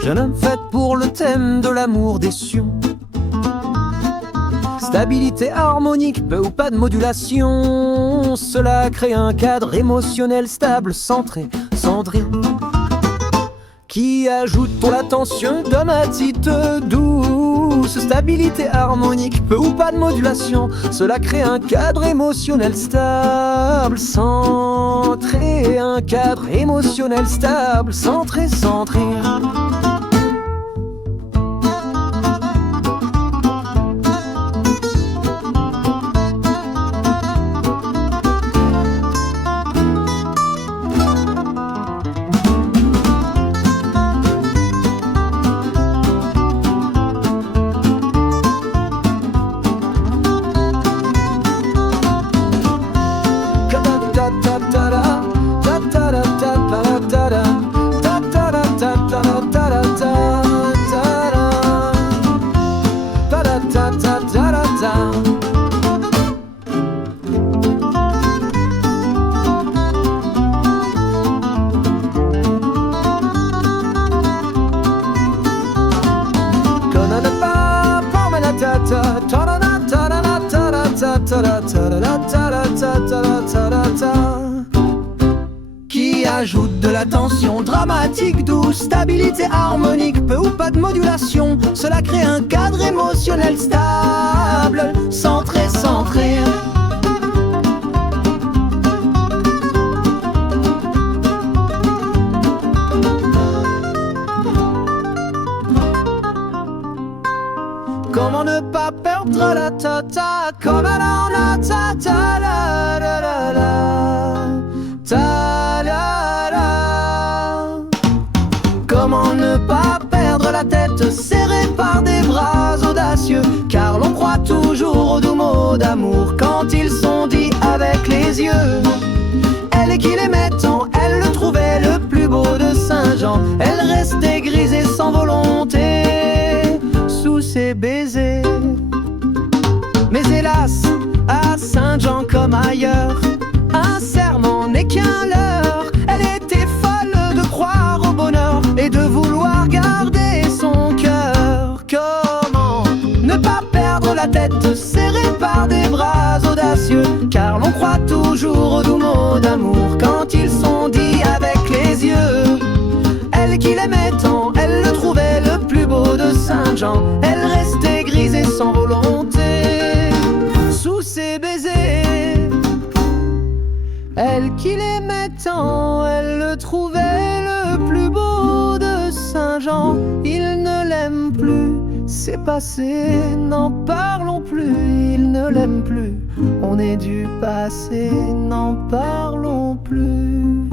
jeune homme fait pour le thème de l'amour des sions. Stabilité harmonique, peu ou pas de modulation, cela crée un cadre émotionnel stable, centré, centré, qui ajoute pour l'attention d'un attitude douce. Stabilité harmonique, peu ou pas de modulation, cela crée un cadre émotionnel stable, centré, un cadre émotionnel stable, centré, centré. Qui ajoute de la tension dramatique douce, stabilité harmonique, peu ou pas de modulation, cela crée un cadre émotionnel stable, centré, centré. Comment ne pas perdre la tata, comme elle en a tata la la la la, ta la la. Comment ne pas perdre la tête serrée par des bras audacieux, car l'on croit toujours aux doux mots d'amour quand ils sont dits avec les yeux. Elle qui l'aimait tant, elle le trouvait le plus beau de Saint-Jean. Elle restait grisée sans volonté sous ses baisers. Mais hélas, à Saint-Jean comme ailleurs, un serment n'est qu'un leurre. Elle était folle de croire au bonheur et de vouloir garder son cœur. Comment ne pas perdre la tête serrée par des bras audacieux, car l'on croit toujours aux doux mots d'amour quand ils sont dits avec les yeux. Elle qui l'aimait tant, elle le trouvait le plus beau de Saint-Jean. Elle restait grisée sans volonté sous ses baisers. Elle qui l'aimait tant, elle le trouvait le plus beau de Saint-Jean. Il ne l'aime plus, c'est passé, n'en parlons plus. Il ne l'aime plus, on est du passé, n'en parlons plus.